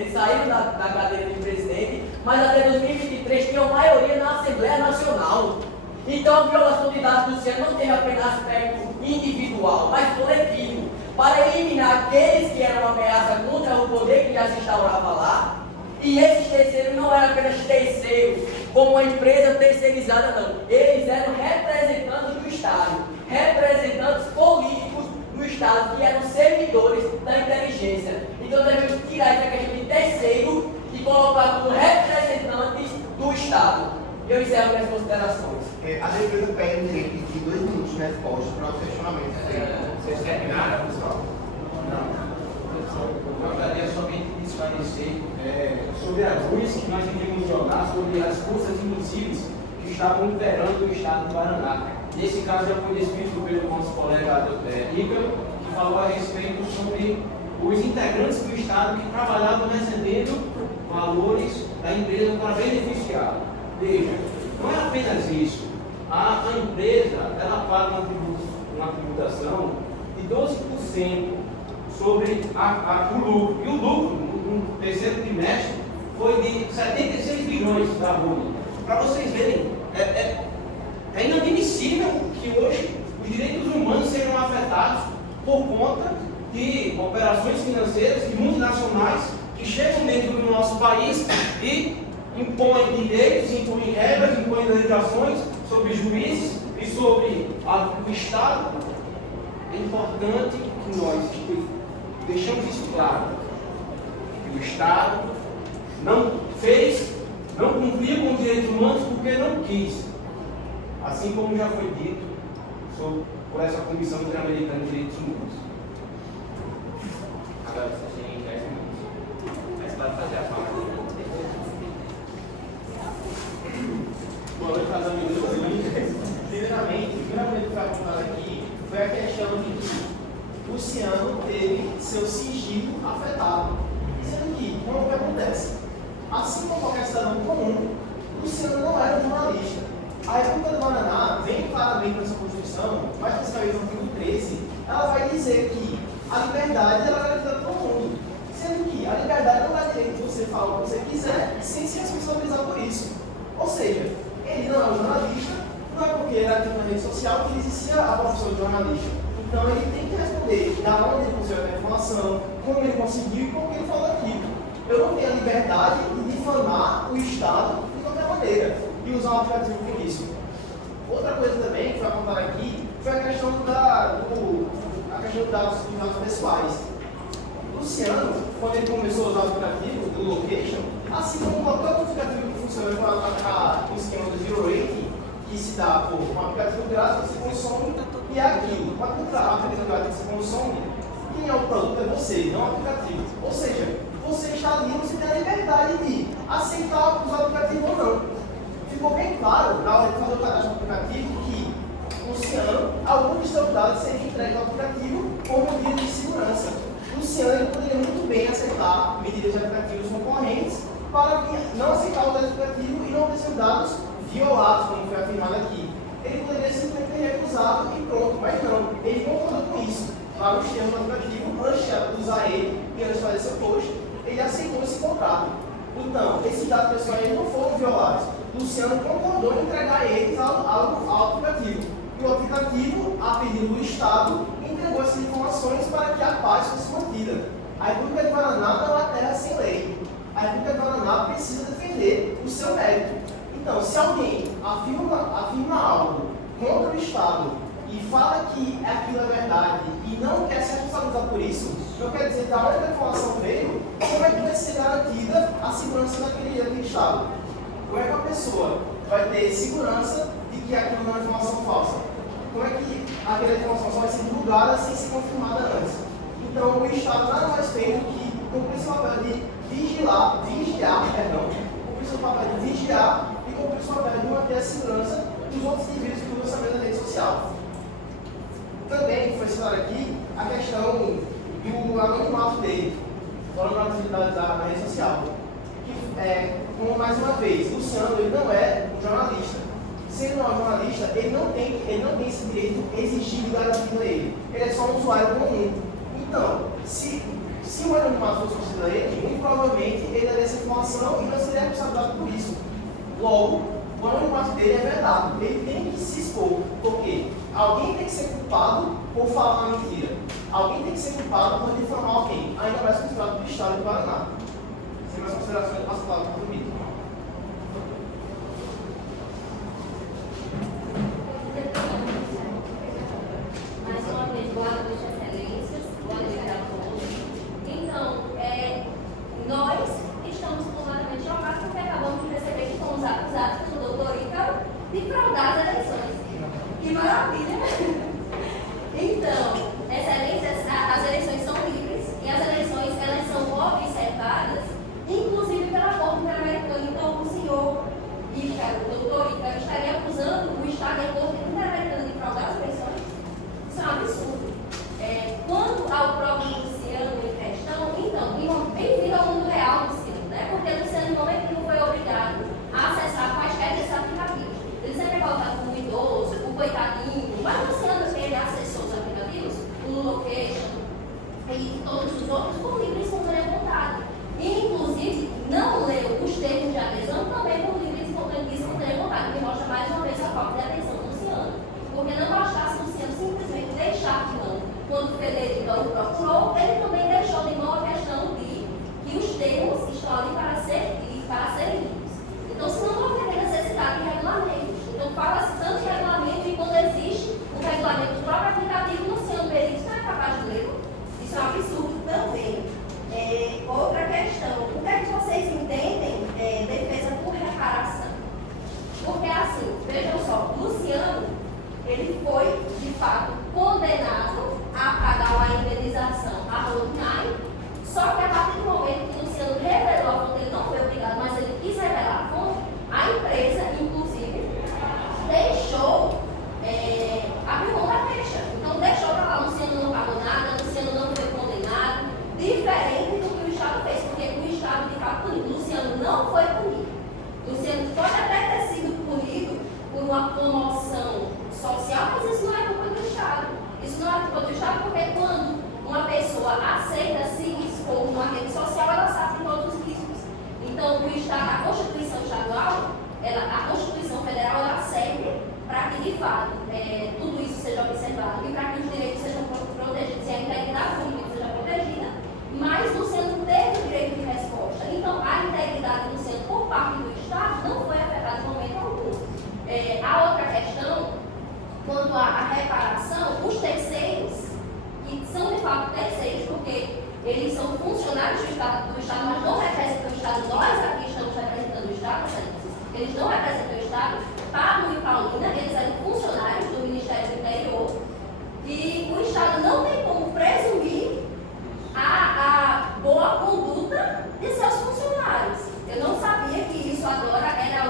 Então a violação de dados do Luciano não teve apenas aspecto individual, mas coletivo, para eliminar aqueles que eram uma ameaça contra o poder que já se instaurava lá. E esses terceiros não eram apenas terceiros, como uma empresa terceirizada, não. Eles eram representantes do Estado, representantes políticos do Estado, que eram servidores da inteligência. Então devemos tirar essa questão de terceiro e colocar como representantes do Estado. Eu encerro minhas considerações. A defesa pede o direito de 2 minutos de resposta para o questionamento. Vocês terminaram, pessoal? Não. Eu gostaria somente de esclarecer sobre as ruas que nós iríamos jogar sobre as forças invisíveis que estavam imperando o Estado do Paraná. Nesse caso já foi descrito pelo nosso colega Ícaro, que falou a respeito sobre os integrantes do Estado que trabalhavam recebendo valores da empresa para beneficiar. Veja, não é apenas isso. A empresa ela paga uma tributação de 12% sobre o lucro. E o lucro, no terceiro trimestre, foi de 76 bilhões da Rússia. Para vocês verem, é inadmissível que hoje os direitos humanos sejam afetados por conta de operações financeiras e multinacionais que chegam dentro do nosso país e impõem direitos, impõem regras, impõem legislações sobre juízes e sobre o Estado. É importante que nós deixemos isso claro, que o Estado não cumpriu com os direitos humanos porque não quis, assim como já foi dito por essa Comissão Interamericana de Direitos Humanos. Agora vocês têm 10 minutos. Mas pode fazer a fala. Boa noite, meus amigos. Primeiramente, o que foi apontado aqui foi a questão de que o Luciano teve seu sigilo afetado. Sendo que, como que acontece? Assim como qualquer cidadão comum, o Luciano não era um jornalista. A República do Paraná, bem claramente nessa Constituição, mais especificamente no artigo 13, ela vai dizer que a liberdade ela é garantida para todo mundo. Sendo que a liberdade não dá direito de você falar o que você quiser sem se responsabilizar por isso. Ou seja, ele não é um jornalista, não é porque ele era ativo na rede social que existia a profissão de jornalista. Então ele tem que responder da onde ele conseguiu a informação, como ele conseguiu e como ele falou aquilo. Eu não tenho a liberdade de difamar o Estado de qualquer maneira e usar o aplicativo por isso. Outra coisa também que foi apontada aqui foi a questão dos dados pessoais. Luciano, quando ele começou a usar o aplicativo do Location, assim como qualquer outro aplicativo que funciona com o esquema do Zero Rating, que se dá por um aplicativo grátis, você consome e é aquilo. Quando o aplicativo grátis você consome, quem é o produto é você, não o aplicativo. Ou seja, você está ali, você tem a liberdade de aceitar usar o aplicativo ou não. Ficou bem claro, na hora de fazer o cadastro do aplicativo, que Luciano, alguns de seus dados seriam entregues ao aplicativo como medida de segurança. Luciano poderia muito bem aceitar medidas de aplicativos concorrentes para não aceitar o aplicativo e não ter seus dados violados, como foi afirmado aqui. Ele poderia simplesmente ter recusado e pronto, mas não. Ele concordou com isso. Para os termos do aplicativo, antes de usar ele e antes de fazer seu post, ele aceitou esse contrato. Então, esses dados pessoais não foram violados. Luciano concordou em entregar eles ao aplicativo. E o aplicativo, a pedido do Estado, entregou essas informações para que a paz fosse mantida. A República do Paraná não é uma terra sem lei. A República do Paraná precisa defender o seu mérito. Então, se alguém afirma algo contra o Estado e fala que aquilo é verdade e não quer se responsabilizar por isso, eu quero dizer, da hora que a informação veio, como é que vai ser garantida a segurança daquele Estado? Como é que a pessoa vai ter segurança de que aquilo não é informação falsa? Como é que aquela informação só vai ser divulgada sem ser confirmada antes? Então, o Estado nada mais fez do que cumprir seu papel de vigiar, cumprir seu papel de vigiar e cumprir seu papel de manter a segurança dos outros indivíduos que usam essa mesma rede social. Também foi citado aqui a questão do anonimato dele, falando da atividade da rede social. Como mais uma vez, Luciano ele não é um jornalista. Se ele não é um jornalista, ele não tem esse direito exigido e garantido a ele. Ele é só um usuário comum. Então, se o anonimato fosse concedido a ele, muito provavelmente ele daria essa informação e não seria responsabilizado por isso. Logo, o anonimato dele é vedado. Ele tem que se expor. Por quê? Alguém tem que ser culpado por falar uma mentira. Alguém tem que ser culpado por difamar alguém. Ainda mais considerado do Estado do Paraná. Sem mais considerações, eu passo a palavra para o Vitor. Mais uma vez, boa noite, excelências, boa noite a todos. Então, nós estamos completamente chocados porque acabamos de receber que fomos acusados pelo doutor Ícaro de fraudar as eleições. Que maravilha! Então, excelências, as eleições são livres e as eleições elas são observadas, inclusive pela Corte Interamericana. Então, o senhor Ícaro, o doutor Ícaro, estaria acusando o Estado e a Corte Interamericana de fraudar as eleições? Isso é um absurdo. Quanto ao próprio Luciano em questão, então, bem-vindo ao mundo real, Luciano, né? Porque Luciano, no momento que não foi obrigado a acessar quaisquer desses aplicativos, ele sempre é colocado como idoso, o coitadinho, mas Luciano, ele acessou os aplicativos, o Location e todos os outros, por livre e espontânea vontade. E, inclusive, não leu os termos de adesão também por livre e espontânea vontade, que mostra mais uma vez a falta de atenção do Luciano. Porque não bastasse o Luciano simplesmente deixar de mão quando o Federico o procurou, ele também deixou de mão a questão de que os termos estão ali para ser lidos. Então, se não houver necessidade de regulamentos, então fala-se tanto de regulamento e quando existe o regulamento do próprio aplicativo, o Luciano Benítez não é capaz de ler. Isso é um absurdo também. Outra questão, o que é que vocês entendem defesa por reparação? Porque assim, vejam só, Luciano, ele foi, de fato, condenado a pagar uma indenização à Road9, só que a partir do momento que Luciano revelou a fonte, ele não foi obrigado, mas ele quis revelar a fonte, a empresa, inclusive, deixou, abriu mão da queixa. Então, deixou para lá, Luciano não pagou nada, Luciano não foi condenado, diferente do que o Estado fez, porque o Estado, de fato, puniu. Luciano não foi punido. Luciano pode até ter sido punido por uma promoção social, mas isso não é culpa do Estado. Isso não é culpa do Estado porque quando uma pessoa aceita se expor numa rede social, ela sabe de todos os riscos. Então, o Estado, a Constituição Estadual, a Constituição Federal, ela serve para que, de fato, tudo isso seja observado e para que os direitos sejam protegidos e a integridade do indivíduo seja protegida, mas Luciano teve o direito de resposta. Então, a integridade do Luciano por parte do Estado não foi afetada em momento algum. A outra questão, quanto à reparação, os terceiros, que são de fato terceiros, porque eles são funcionários do Estado, mas não representam o Estado, nós aqui estamos representando o Estado, eles não representam o Estado, Pablo e Paulina, eles eram funcionários do Ministério do Interior, e o Estado não tem como presumir a boa conduta de seus funcionários. Eu não sabia que isso agora era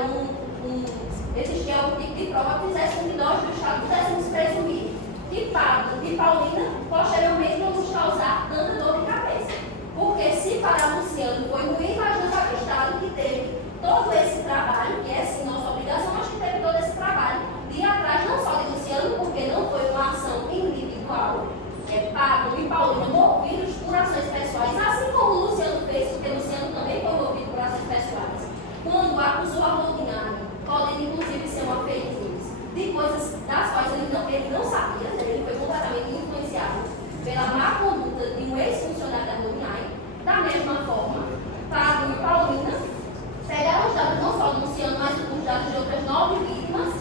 existia algum tipo de prova que fizesse com que nós do Estado pudéssemos presumir que Pablo e Paulina posteriormente não nos causar tanta dor de cabeça. Porque se para Luciano foi ruim, imagina para o Estado que teve todo esse trabalho, que é sim nossa obrigação, mas que teve todo esse trabalho de ir atrás não só de Luciano, porque não foi uma ação individual. Pablo e Paulina movidos por ações pessoais, assim como o Luciano fez, porque Luciano também foi movido por ações pessoais. Quando acusou a Road9, podem inclusive ser uma fake news, de coisas das quais ele não sabia, ele foi completamente influenciado pela má conduta de um ex-funcionário da Road9. Da mesma forma, Pablo e Paulina pegaram os dados não só do Luciano, mas os dados de outras 9 vítimas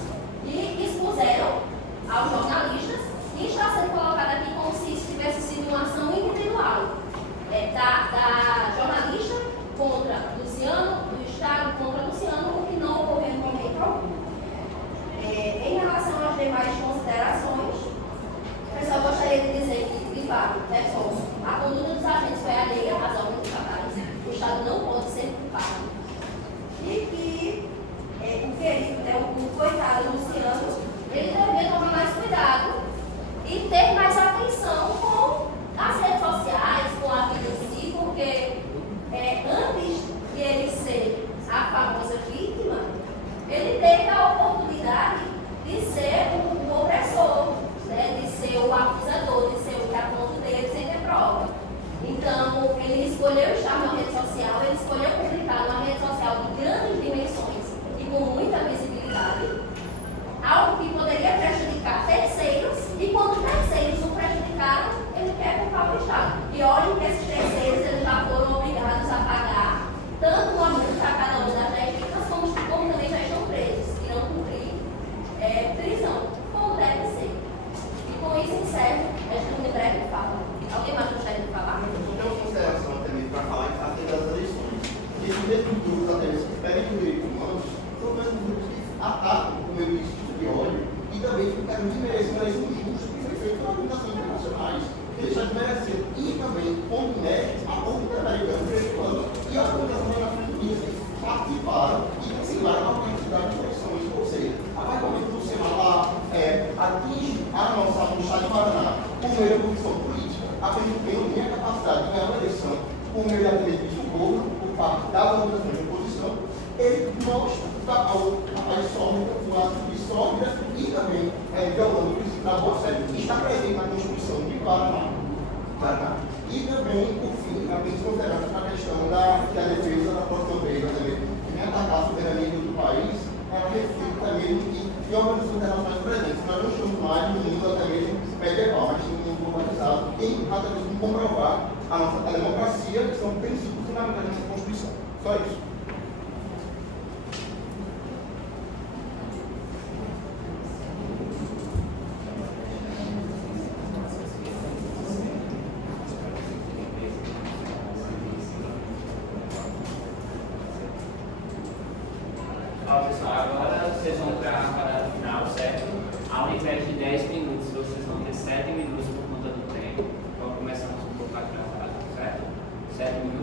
e expuseram aos jornalistas, e está sendo colocado aqui como se isso tivesse sido uma ação individual da jornalista contra Luciano, do Estado contra Luciano, o que não ocorreu em momento algum. Em relação às demais considerações, eu só gostaria de dizer que, de fato, reforço, a conduta dos agentes foi alheia às ordens estatais. O Estado não pode ser culpado. E que o querido, o coitado Luciano, ele deveria tomar mais cuidado e ter mais atenção com as redes sociais, com a vida em si, porque antes de ele ser a famosa vítima, ele teve a oportunidade de ser o opressor, né? De ser o acusador, de ser o que aponta o dedo sem ter prova. Então, ele escolheu estar numa rede social, ele escolheu publicar numa rede social de grandes dimensões e com muita visibilidade. mesmos grupos até mesmo que pedem os direitos humanos são os mesmos grupos que atacam, como eu disse, tipo de ódio e também ficaram desmerecendo injusto que foi feito pelas organizações internacionais. Eles já desmereceram e também pondo em mérito a ONU Interamericana de Direitos Humanos e a Organização das Nações Unidas que participaram e conciliaram a universidade de condições. Ou seja, a partir do momento que o Senado atinge a nossa no estado de Paraná por meio da corrupção política, acredito que não tem a capacidade de ganhar uma eleição por meio da televisão do governo, por parte das organizações de oposição, ele mostra a sólida, o atitude sólida e também violando o princípio da boa fé, que está presente na Constituição de Paraná. E também, por fim, também considerando a questão da defesa da proteção verde, que vem atacar a soberania do país, ela reflete também que tem organizações internacionais presentes. Nós não estamos mais no mundo até mesmo medieval, mas no mundo globalizado, em até mesmo comprovar a democracia, que são princípios fundamentais da nossa Constituição. Só isso. Ó, pessoal, agora vocês vão para a parada final, certo? Ao invés de 10 minutos, vocês vão ter 7 minutos por conta do tempo. Então começamos um pouco atrasado, certo? 7 minutos.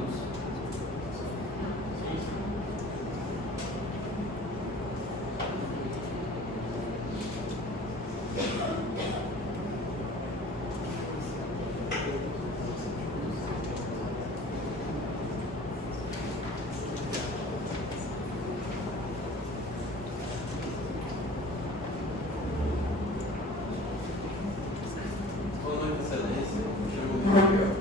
Boa noite, Excelência. Me chamo Gabriel.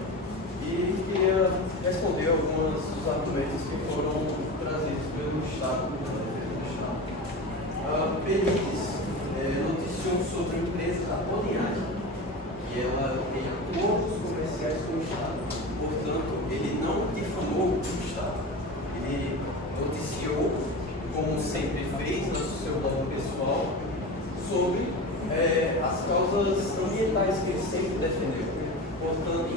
E queria responder alguns dos argumentos que foram trazidos pelo Estado, pela defesa do Estado. A Benítez noticiou sobre a empresa Apolinhagem, que ela tem acordos comerciais com o Estado. Portanto, ele não difamou o Estado. Ele noticiou, como sempre fez no seu blog pessoal, sobre as causas ambientais que ele sempre defendeu. Portanto,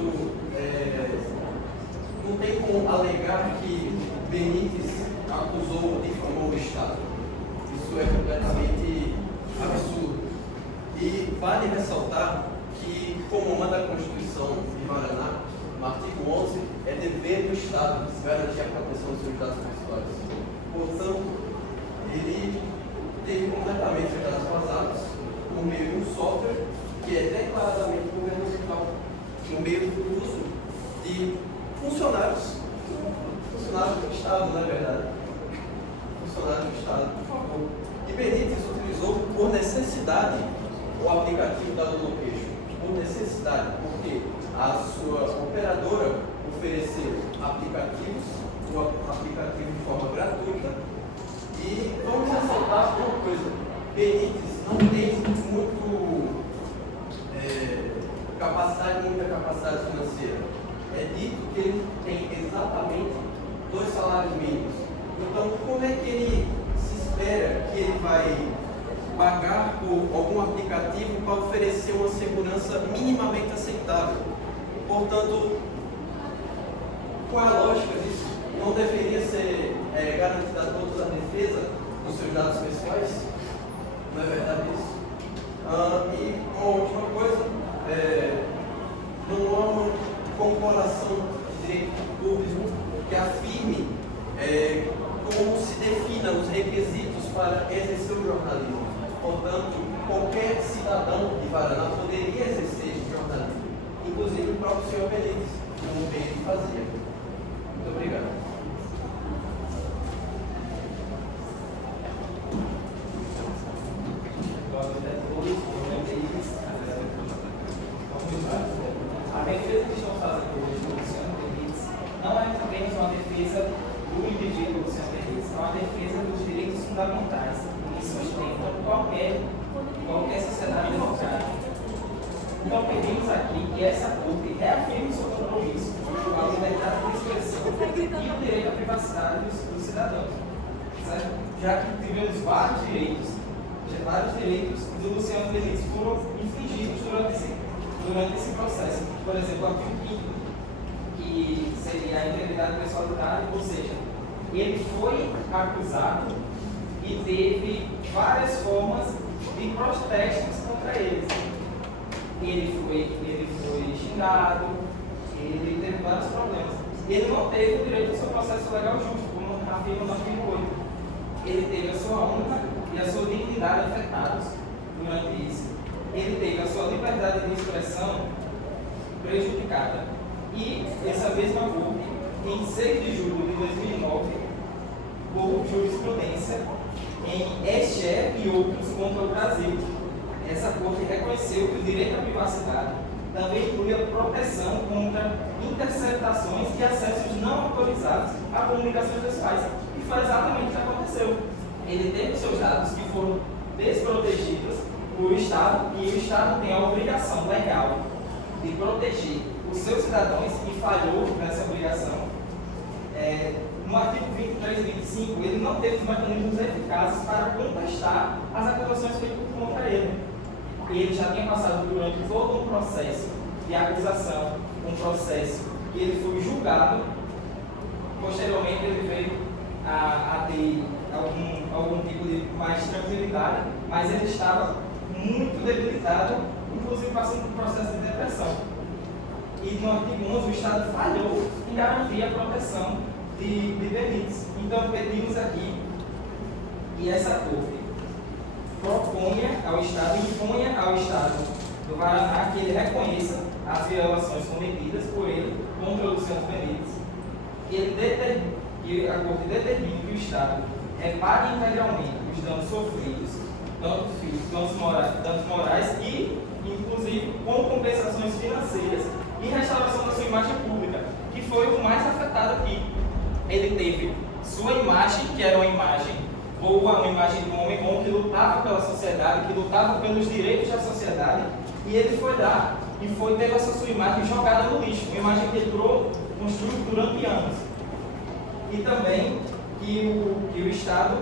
não tem como alegar que Benítez acusou ou difamou o Estado. Isso é completamente absurdo. E vale ressaltar que, como manda a Constituição de Paraná, no artigo 11, é dever do Estado garantir a proteção dos seus dados pessoais. Portanto, ele teve completamente os dados vazados por meio de um software que é declaradamente governamental, por meio do uso de funcionários do Estado, na verdade. Funcionários do Estado, por favor. E Benítez utilizou por necessidade o aplicativo da Luluqueixo, por necessidade, porque a sua operadora ofereceu aplicativos, o aplicativo de forma gratuita. E vamos ressaltar uma coisa: Benítez não tem muita capacidade financeira. É dito que ele tem exatamente 2 salários mínimos. Então, como é que ele se espera que ele vai pagar por algum aplicativo para oferecer uma segurança minimamente aceitável? Portanto, qual a lógica disso? Não deveria ser garantida a todos a defesa dos seus dados pessoais? Não é verdade isso? E uma última coisa, não há uma corporação de direito público que afirme como se defina os requisitos para exercer o jornalismo. Portanto, qualquer cidadão de Paraná poderia exercer jornalismo, inclusive o próprio senhor Benítez, como bem ele fazia. Muito obrigado. A defesa que estão fazendo hoje do Luciano Benítez não é apenas uma defesa do indivíduo Luciano Benítez, é uma defesa dos direitos fundamentais que sustentam qualquer sociedade democrática. Então pedimos aqui que essa Corte reafirme o seu compromisso com a liberdade de expressão e o direito à privacidade dos cidadãos, certo? Já que tivemos vários direitos do Luciano Benítez foram infringidos durante esse processo. Por exemplo, o artigo 5º, que seria a integridade pessoal do cargo, ou seja, ele foi acusado e teve várias formas de protestos contra eles. Ele foi xingado, ele teve vários problemas. Ele não teve o direito ao seu processo legal justo, como afirma no artigo 8. Ele teve a sua honra e a sua dignidade afetados durante isso. Ele teve a sua liberdade de expressão prejudicada. E essa mesma corte, em 6 de julho de 2009, por jurisprudência em Escher e outros contra o Brasil, essa corte reconheceu que o direito à privacidade também inclui a proteção contra interceptações e acessos não autorizados a comunicações pessoais. E foi exatamente o que aconteceu. Ele teve seus dados que foram desprotegidos por Estado, e o Estado tem a obrigação legal de proteger os seus cidadãos e falhou nessa obrigação. No artigo 23 e 25, ele não teve os mecanismos eficazes para contestar as acusações feitas contra ele. Ele já tinha passado durante todo um processo de acusação, um processo que ele foi julgado. Posteriormente, ele veio a ter algum tipo de mais tranquilidade, mas ele estava muito debilitado, inclusive passando por um processo de depressão. E no artigo 11 o Estado falhou em garantir a proteção de Benítez. Então pedimos aqui que essa corte imponha ao Estado do Paraná que ele reconheça as violações cometidas por ele contra o Luciano Benítez, que a corte determine que o Estado repare integralmente os danos sofridos, tanto físicos, danos morais e, inclusive, com compensações financeiras e restauração da sua imagem pública, que foi o mais afetado aqui. Ele teve sua imagem, que era uma imagem boa, uma imagem de um homem bom, que lutava pela sociedade, que lutava pelos direitos da sociedade, e ele foi lá e teve essa sua imagem jogada no lixo, uma imagem que ele construiu durante anos. E também que o Estado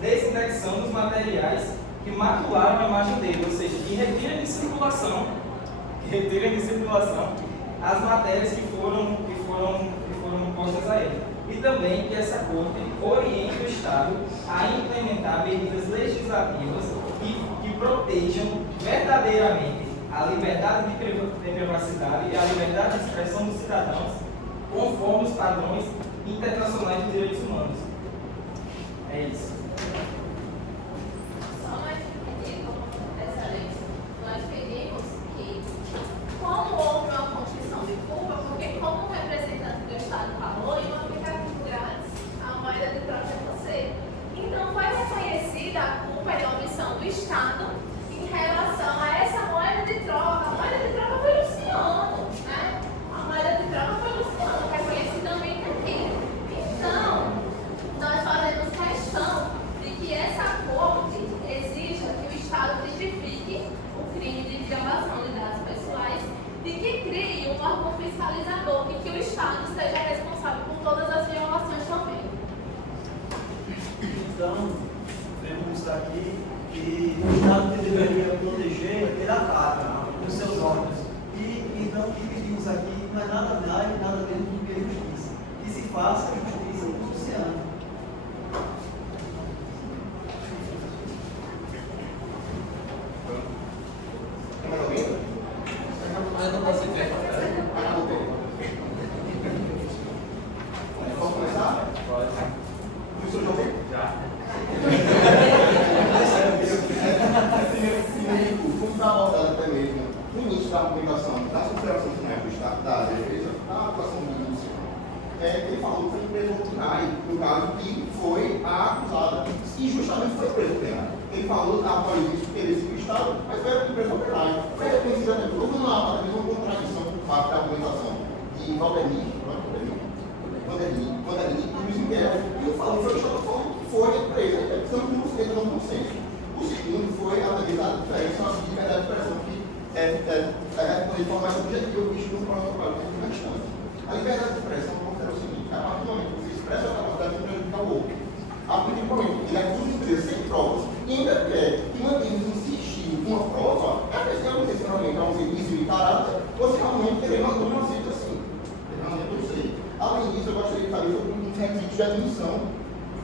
desindexando os materiais que macularam a imagem dele, ou seja, que retirem de circulação as matérias que foram postas a ele. E também que essa corte oriente o Estado a implementar medidas legislativas que protejam verdadeiramente a liberdade de privacidade e a liberdade de expressão dos cidadãos, conforme os padrões internacionais de direitos humanos. É isso. Só nós pedimos, excelência, nós pedimos que, como houve uma constituição de culpa, porque como o representante do Estado falou, em um aplicativo grátis, a moeda de troca é você. Então foi reconhecida a culpa e a omissão do Estado em relação a essa moeda de troca. A moeda de troca foi Luciano, né? A moeda de troca foi Luciano, reconhecidamente aqui. Então, nós fazemos questão de que essa corte exija que o Estado tipifique o crime de violação de dados pessoais, de que crie um órgão fiscalizador e que o Estado seja responsável por todas as violações também. Então, vemos aqui que o Estado que deveria proteger, ele ataca os seus órgãos. E então, o que pedimos aqui não é nada mais, nada menos do que a justiça. Que se faça a justiça com o Luciano. Mais alguém? Mas não posso entrar. Posso começar? Pode. Professor João Pedro? Já. Como está abordado até mesmo no início da comunicação, das operações do Estado, da defesa, da atuação do Luciano, ele falou que foi preso ordinário, no caso que foi a acusada, e justamente foi preso plenário. Ele falou que após isso teria sido Estado, mas foi a preso plenário. Foi reconhecida, houve uma contradição por parte da argumentação de Valdemir e Luiz Miguel. E o falou foi o Estado falando que foi preso, ele não consenso. O segundo foi a diferença de liberdade de expressão, que é informação objetiva que estuda para o trabalho de restante. A liberdade de expressão é o seguinte: a partir do momento que você expressa a capacidade de prejudicar o outro, a partir do momento que ele acusa a empresa sem provas, e ainda quer que mantém insistindo com uma prova, é a questão de você realmente é um serviço de caráter, você realmente querer manter uma cita assim. Realmente eu sei. Além disso, eu gostaria de fazer dos requisitos de admissão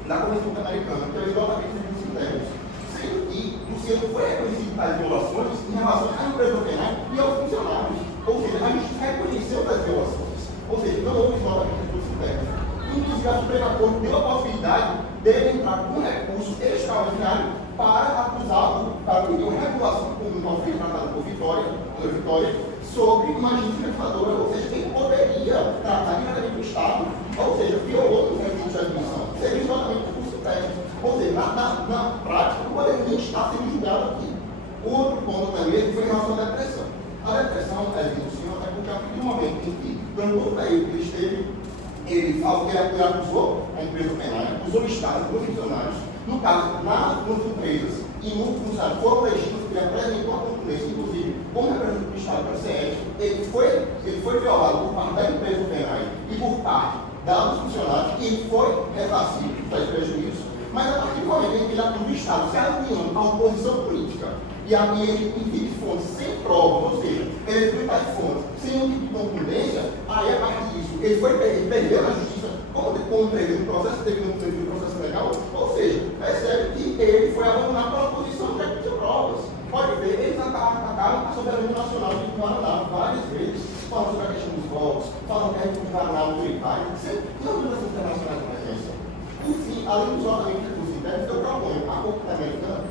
na Convenção Interamericana, que é exatamente os serviços internos. Sendo que Luciano foi reconhecido tais violações em relação à empresa penal e aos funcionários. Ou seja, a justiça reconheceu tais violações. Ou seja, não houve exatamente recursos internos. Inclusive, a Suprema Corte deu a possibilidade de entrar com um recurso extraordinário para acusar, para pedir uma regulação pública tratada por Vitória, sobre uma agência legisladora, ou seja, quem poderia tratar diretamente do Estado, ou seja, violou os requisitos de admissão, seria exatamente recurso técnico. Ou seja, na prática, não poderia nem estar sendo julgado aqui. O outro ponto também foi em relação à depressão. A depressão é denunciou até porque a partir do momento em que, durante todo o período que ele esteve, ele acusou a empresa penal, acusou o Estado, os funcionários, no caso, nas empresas e no funcionário foram legítimos, ele apresentou a contundência, inclusive, como representante do Estado para ser ético, ele foi violado por parte da empresa penal e por parte dos funcionários, e ele foi ressarcido para esse prejuízo, mas a partir do momento em que ele acusa o Estado se alinhando à oposição política, e aí ele envia fontes sem provas, ou seja, ele foi tais fontes sem nenhum tipo de contundência, aí a partir disso, ele perdeu na justiça, como teve no processo, teve no processo legal, ou seja, percebe que ele foi abandonado pela oposição já que tinha provas. Pode ver, eles atacaram a soberania nacional de Paraná várias vezes, falando sobre a questão dos votos, falando que a República Paraná autoritária, não organizações internacionais de emergência. Enfim, além dos orçamentos de recursos internos, eu proponho a Corte Interamericana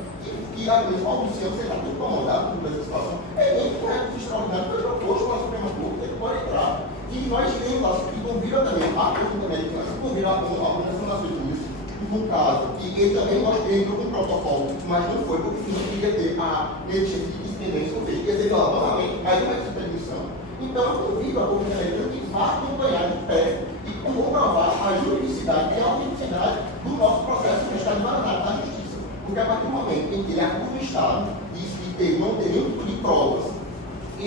que a Luciano seja muito incomodado com essa situação. É ele que é recurso extraordinário que foi proposto pela Suprema Corte, ele pode entrar. E nós temos lá, que convida também a Corte Interamericana, que convida a Organização das Nações Unidas, no caso, e ele também entrou com um protocolo, mas não foi, porque senão queria ter a legítima de independência, ou seja, quer dizer, novamente, aí não é de permissão. Então, eu convido a Corte Interamericana que vá acompanhar de perto e comprovar a juridicidade e a autenticidade do nosso processo no Estado de Paraná, da Justiça. Porque a partir do momento em que ele acusa o Estado de não ter nenhum tipo de provas e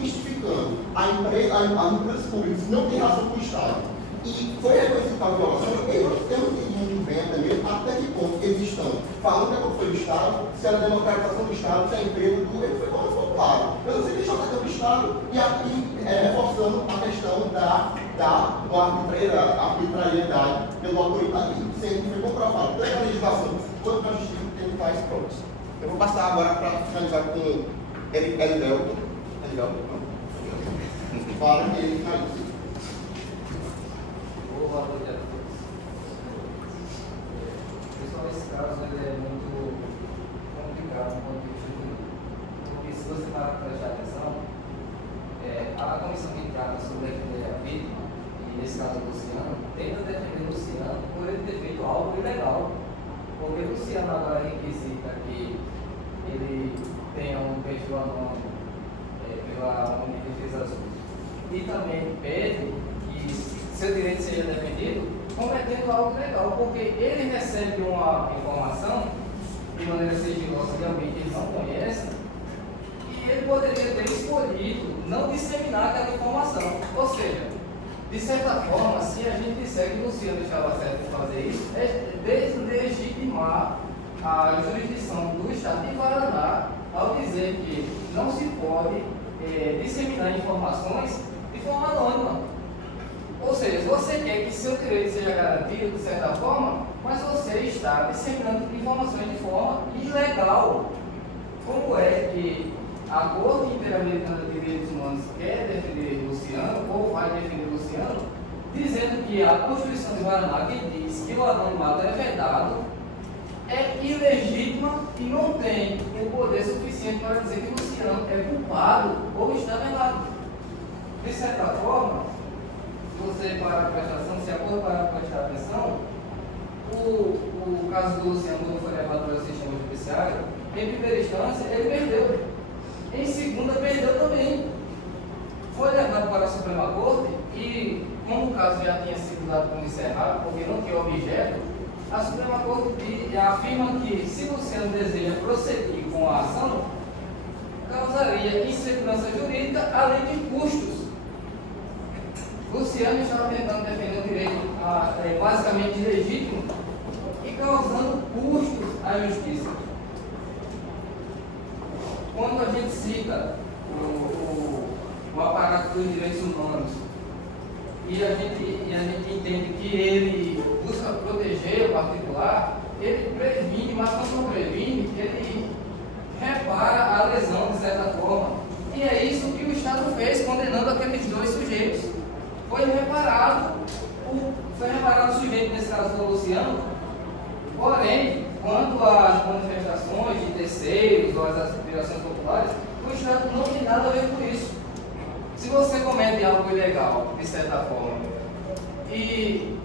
mistificando as empresas públicas não tem relação com o Estado e foi reconhecido a violação, eu não entendi muito bem até que ponto eles estão falando que a culpa foi do Estado, se era a democratização do Estado, se é a empresa do ele foi quando foi claro. Eu não sei deixar a questão do Estado e aqui reforçando a questão da arbitrariedade pelo autoritarismo, sendo que foi comprovado tanto na legislação quanto na justiça que ele faz provas. Eu vou passar agora para finalizar com Elivelton, para que ele finalize. Boa noite a todos. Pessoal, esse caso ele é muito complicado do ponto de vista jurídico. Porque se você para prestar atenção, a comissão que trata sobre defender a vítima, e nesse caso o Luciano, tenta defender o Luciano por ele ter feito algo ilegal. Porque o Luciano agora requisita que ele tenha um perfil anônimo pela União de Defesa Azul. E também pede que seu direito seja defendido cometendo algo ilegal, porque ele recebe uma informação de maneira sigilosa de alguém que ele não conhece e ele poderia ter escolhido não disseminar aquela informação. Ou seja, de certa forma, se a gente disser que o Luciano estava certo em fazer isso, é deslegitimar a jurisdição do Estado de Paraná ao dizer que não se pode disseminar informações de forma anônima. Ou seja, você quer que seu direito seja garantido de certa forma, mas você está disseminando informações de forma ilegal. Como é que a Corte Interamericana de Direitos Humanos quer defender Luciano, ou vai defender Luciano, dizendo que a Constituição de Paraná, que diz que o anonimato é vedado, é ilegítima e não tem o poder suficiente para dizer que Luciano é culpado ou está vedado. De certa forma, se você parar para prestar atenção, se a Corte parar para prestar atenção, o caso do Luciano, quando foi levado para o sistema judiciário, em primeira instância, ele perdeu. Em segunda, perdeu também. Foi levado para a Suprema Corte e, como o caso já tinha sido dado como encerrado, porque não tinha objeto, a Suprema Corte afirma que, se Luciano deseja prosseguir com a ação, causaria insegurança jurídica, além de custos. Luciano estava tentando defender um direito basicamente ilegítimo e causando custos à justiça. Quando a gente cita o aparato dos direitos humanos e a gente entende que ele busca proteger o particular, ele previne, mas quando não previne, ele repara a lesão de certa forma. E é isso que o Estado fez, condenando aqueles dois sujeitos. Foi reparado o sujeito, nesse caso foi o Luciano, porém, quanto às manifestações de terceiros ou às aspirações populares, o Estado não tem nada a ver com isso. Se você comete algo ilegal, de certa forma, e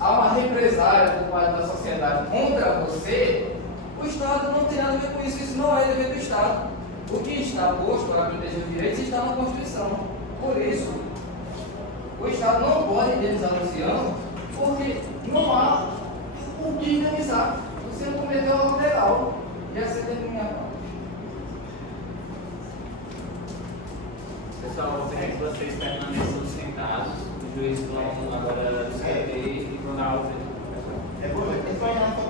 há uma represália por parte da sociedade contra você, o Estado não tem nada a ver com isso. Isso não é dever do Estado. O que está posto para proteger os direitos está na Constituição. Por isso, o Estado não pode indenizar o Luciano, porque não há o que indenizar. Você cometeu algo legal e essa é a determinação. Pessoal, vou pedir que vocês permaneçam sentados. O juiz vão agora escrever e vão dar ordem. Isso aí era só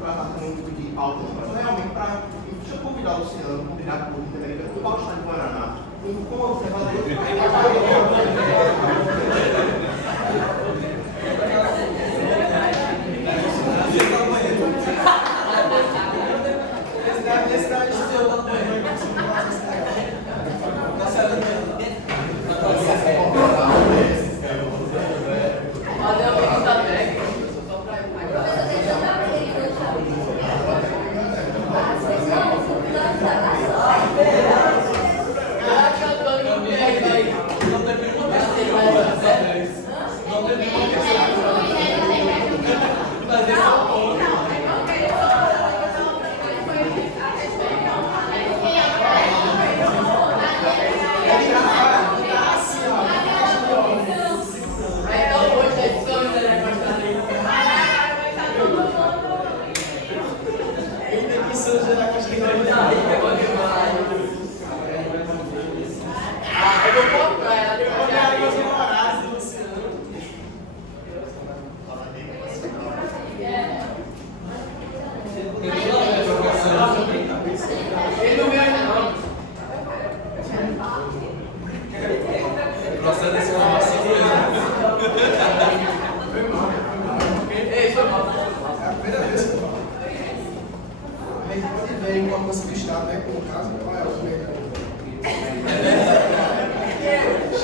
para fazer um tipo de pauta, mas realmente para. Deixa eu convidar o Luciano, convidar o Interamericano, o Paulo está em Guaraná. Como você vai fazer?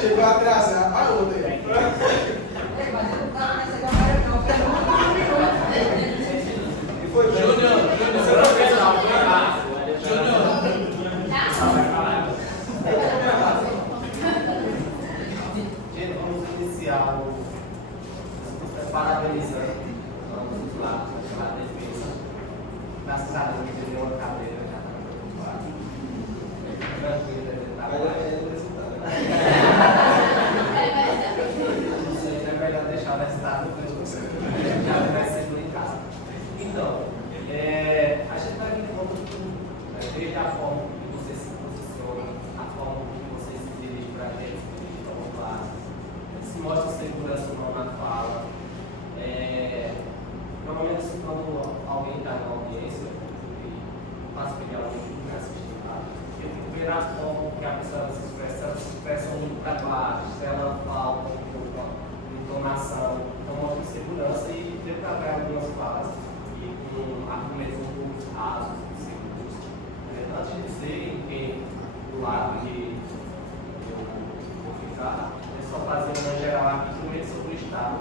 Chegou atrasado. Ah, eu odeio. E foi Júnior, você não fez não, foi lá. Gente, vamos iniciar parabenizando os lados da defesa. Graças a Deus, que deu uma cadeira já. Tranquilo, é melhor deixar o resultado depois de você. Já vai ser em casa. Então, a gente está aqui desde a forma que você se posiciona, a forma que você se dirige para a gente, vamos lá, se mostra segurança na fala. Normalmente, quando alguém está na audiência, eu faço pegar alguém que vai assistir lá, eu fico vendo a forma que a pessoa se expressa muito para baixo, se ela falta um pouco de entonação, então mostra segurança e tenta trabalhar algumas falas e com argumentos um pouco rasos, seguros. Antes de dizer em do lado que eu vou ficar, é só fazer uma geral aqui primeiro sobre o Estado.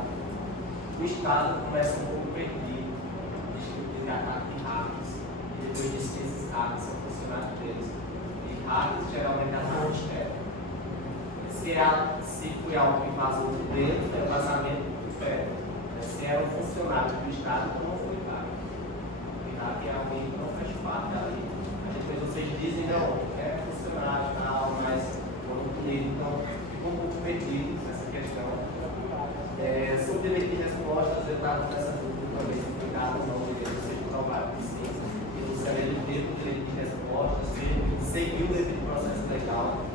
O Estado começa um pouco perdido, de ataque de hackers, e depois diz que esses hackers são funcionários deles. E hackers geralmente atuam externo. Se foi algo que vazou de dentro, é vazamento interno. Se era um funcionário do Estado, então não foi hacker. E hacker é alguém que não faz parte dali. Depois vocês dizem, não, é funcionário e tal, mas foram punidos, então ficou um pouco perdido essa questão. Sobre o direito de resposta, eu estava nessa dúvida uma vez explicado, não deveria ser provado que sim. E o Conselho teve o direito de resposta, seguiu o devido processo legal.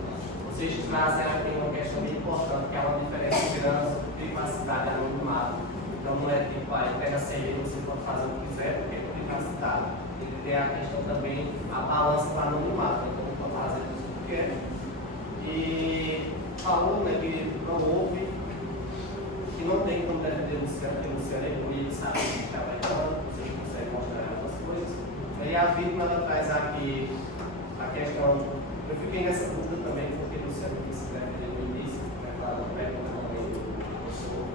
Vocês trazem aqui uma questão bem importante, que é uma diferença de privacidade e anonimato. Então não é tipo, pega a senha e você pode fazer o que quiser, porque é privacidade. Ele tem a questão também, a balança para anonimato, então pode fazer isso que quer. E falou, né, que não houve a vítima ela traz aqui a questão, eu fiquei nessa dúvida também, porque o Luciano quis se defender no início, né, claro, não é também o professor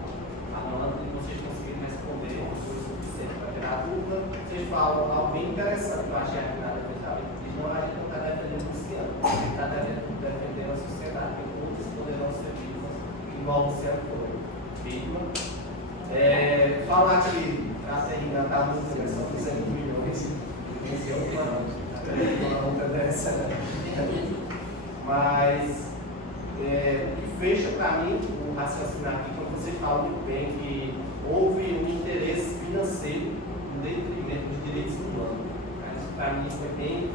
Arnaldo, e vocês conseguiram responder, foi suficiente para tirar a dúvida. Vocês falam algo bem interessante, eu achei que nada fechado. Diz, não, a gente não está defendendo o Luciano, a gente está defendendo a sociedade, porque muitos poderão ser vítimas, igual o Luciano foi vítima. Falar que a Serrinha está no só 200 milhões, esse é uma outra dessa. Mas o que fecha para mim o raciocínio aqui, quando vocês falam muito bem que houve um interesse financeiro no detrimento dos direitos humanos. Isso para mim foi bem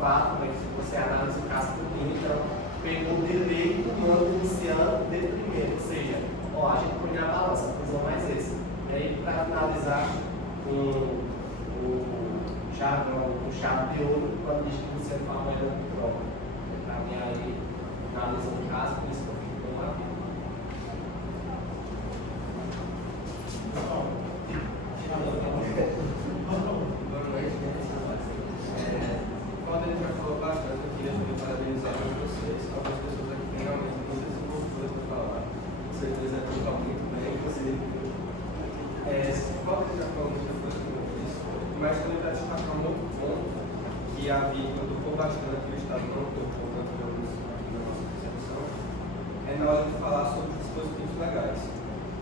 fato, mas se você analisa o caso do Pinho, então pegou o direito humano do Luciano de detrimento, ou seja, a gente põe na balança, a coisa mais esse. E aí, para finalizar, o chave de ouro, quando diz que você fala melhor que prova. Para mim, aí, analisando o caso, por isso que eu fico tão rápido. Quando ele já falou bastante, eu queria também parabenizar vocês. Algumas pessoas aqui têm realmente muita desenvoltura para falar. Vocês apresentam muito bem, inclusive. Quando ele já falou muita coisa como isso, mas também vai destacar um outro ponto que a vítima tocou bastante, que o Estado não tocou tanto na nossa percepção, é na hora de falar sobre dispositivos legais.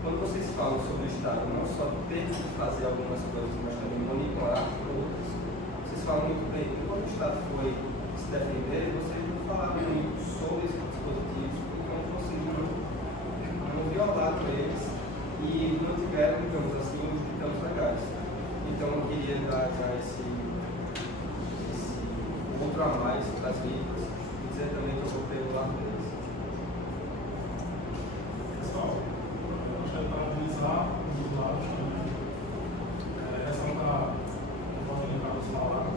Quando vocês falam sobre o Estado, não só ter que fazer algumas coisas, mas também monitorar outras, vocês falam muito bem que quando o Estado foi se defender, vocês não falaram muito sobre esses dispositivos, porque não conseguiram, não violaram eles e não tiveram, digamos assim, os ditames legais. Então eu queria dar já esse outro a mais para as vítimas e dizer também que eu vou pelo lado deles. Pessoal, eu quero parabenizar os lados também. Ressaltar o que o Carlos falar.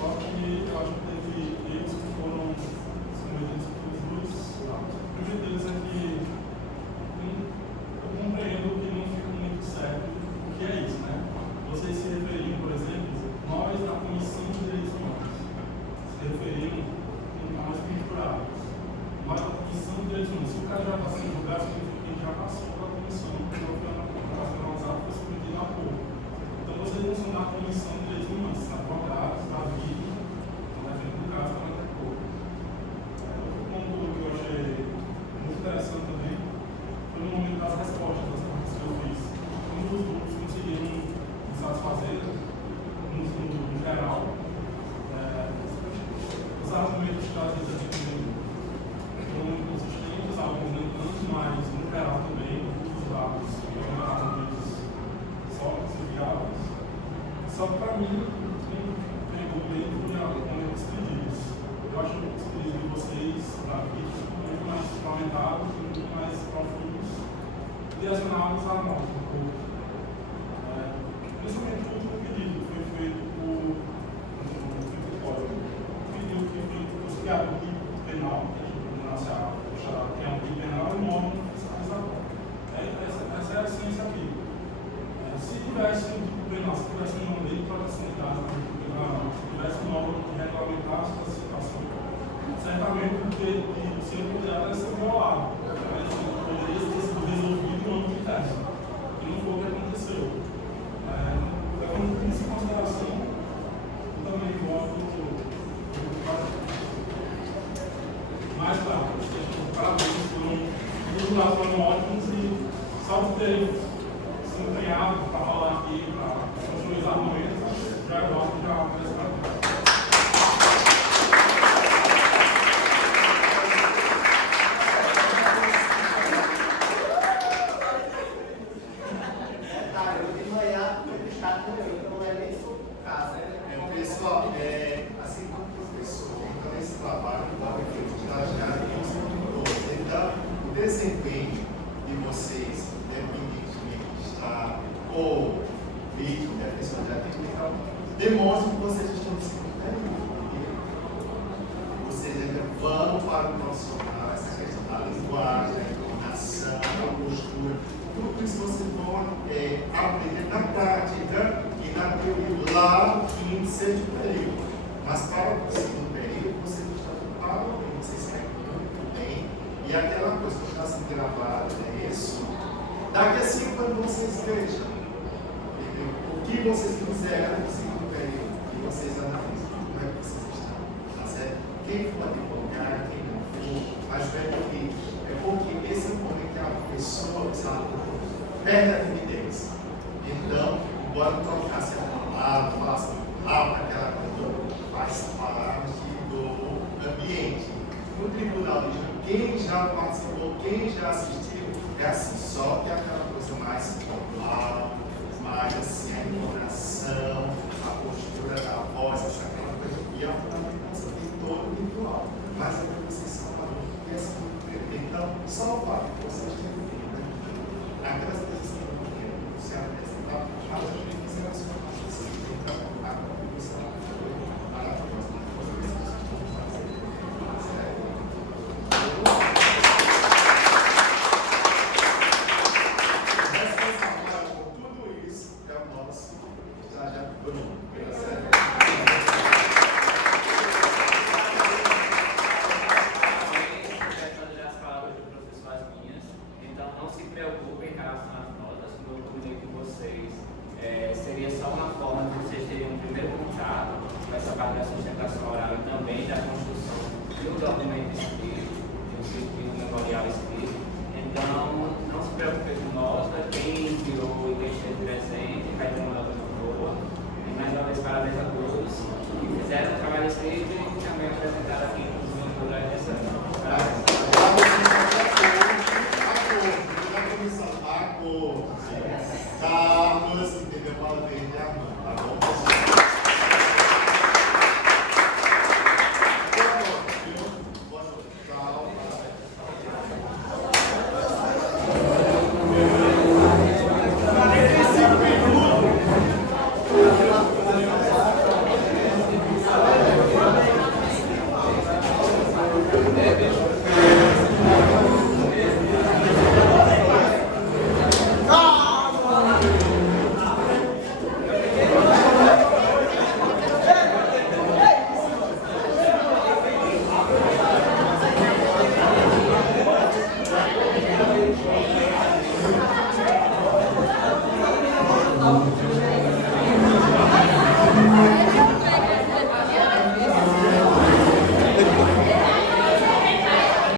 Só que eu acho que teve erros que foram cometidos pelos dois lados. O primeiro deles é que eu compreendo que não fica muito certo o que é isso, né? Vocês se referiam, por exemplo, nós na Comissão de Direitos Humanos, se referiam a nós misturados. Nós na Comissão de Direitos Humanos, se o cara já está sendo julgado, significa que ele já passou pela comissão, que não foi nacionalizado, foi submetido a pouco. Então vocês não são da Comissão de Direitos Humanos, são advogados, da vítima, estão defendendo o caso para a pouco. Outro ponto que eu achei muito interessante também foi no momento das respostas das perguntas que eu fiz. Muitos dos grupos conseguiram me satisfazer, no geral. Os argumentos trazidos aqui também foram muito consistentes, alguns nem tanto, mas no geral também, os dados foram argumentos sólidos e viáveis. Só que para mim, pegou bem com os pedidos. Eu acho que os pedidos de vocês, da vítima, muito mais fundamentados e muito mais profundos, direcionados à morte do corpo. Principalmente o último pedido que foi feito por pediu que fosse criado um tipo penal, que é um tipo penal e um órgão fiscalizador. Essa é a essência aqui. Se tivesse um tipo penal, se tivesse uma lei de proteção de dados, se tivesse um órgão que regulamentasse essa situação, certamente o seu poder ser violado. Poderia ter sido resolvido no ano que teste. E não foi o que aconteceu. Levando isso em consideração, eu também voto mais claro. Parabéns, foram ótimos e só por terem se empenhado para falar aqui, para construir os argumentos, já voto já para Pessoal, assim como o professor, então esse trabalho está feito de estagiário e os então, o desempenho de vocês, independente de estar ou vítima, defensor de atividade, demonstra que vocês estão se comportando. Vocês ainda vão para o profissional, essa questão da linguagem, da entonação, da postura, tudo isso vocês vão aprender na prática e na teoria lá no quinto, sexto período. Mas para o segundo período, você está preparado bem, vocês querem muito bem. E aquela coisa que está sendo gravada é isso. Daqui a 5 anos vocês vejam o que vocês fizeram no segundo período. E vocês analisam como é que vocês estão. Tá certo? Quem for advogado, quem não for, mas vai ouvir. É porque esse é o momento que a pessoa perde a timidez. Então, embora trocasse a palavra, falasse palavra, aquela coisa, faz parte do ambiente. No tribunal de justiça, quem já participou, quem já assistiu, é assim, só que aquela coisa mais formal, mais assim, a entonação, a postura da voz, aquela coisa, e a fundamentação de todo o ritual. Mas é que vocês falaram, e assim, então, só o fato que vocês têm vida, aquelas coisas que não tem, se apresentar, a gente fizer a sua parte, vocês têm que trabalhar com a comissão, maravilhosa, uma coisa que vocês vão fazer, certo? Responsável por tudo isso é o nosso estagiário Bruno, pela série. Então não se preocupem em relação às notas, como eu comentei com vocês. Seria só uma forma de vocês terem um primeiro contato com essa parte da sustentação oral e também da construção de um documento escrito, de um memorial escrito. Então não se preocupem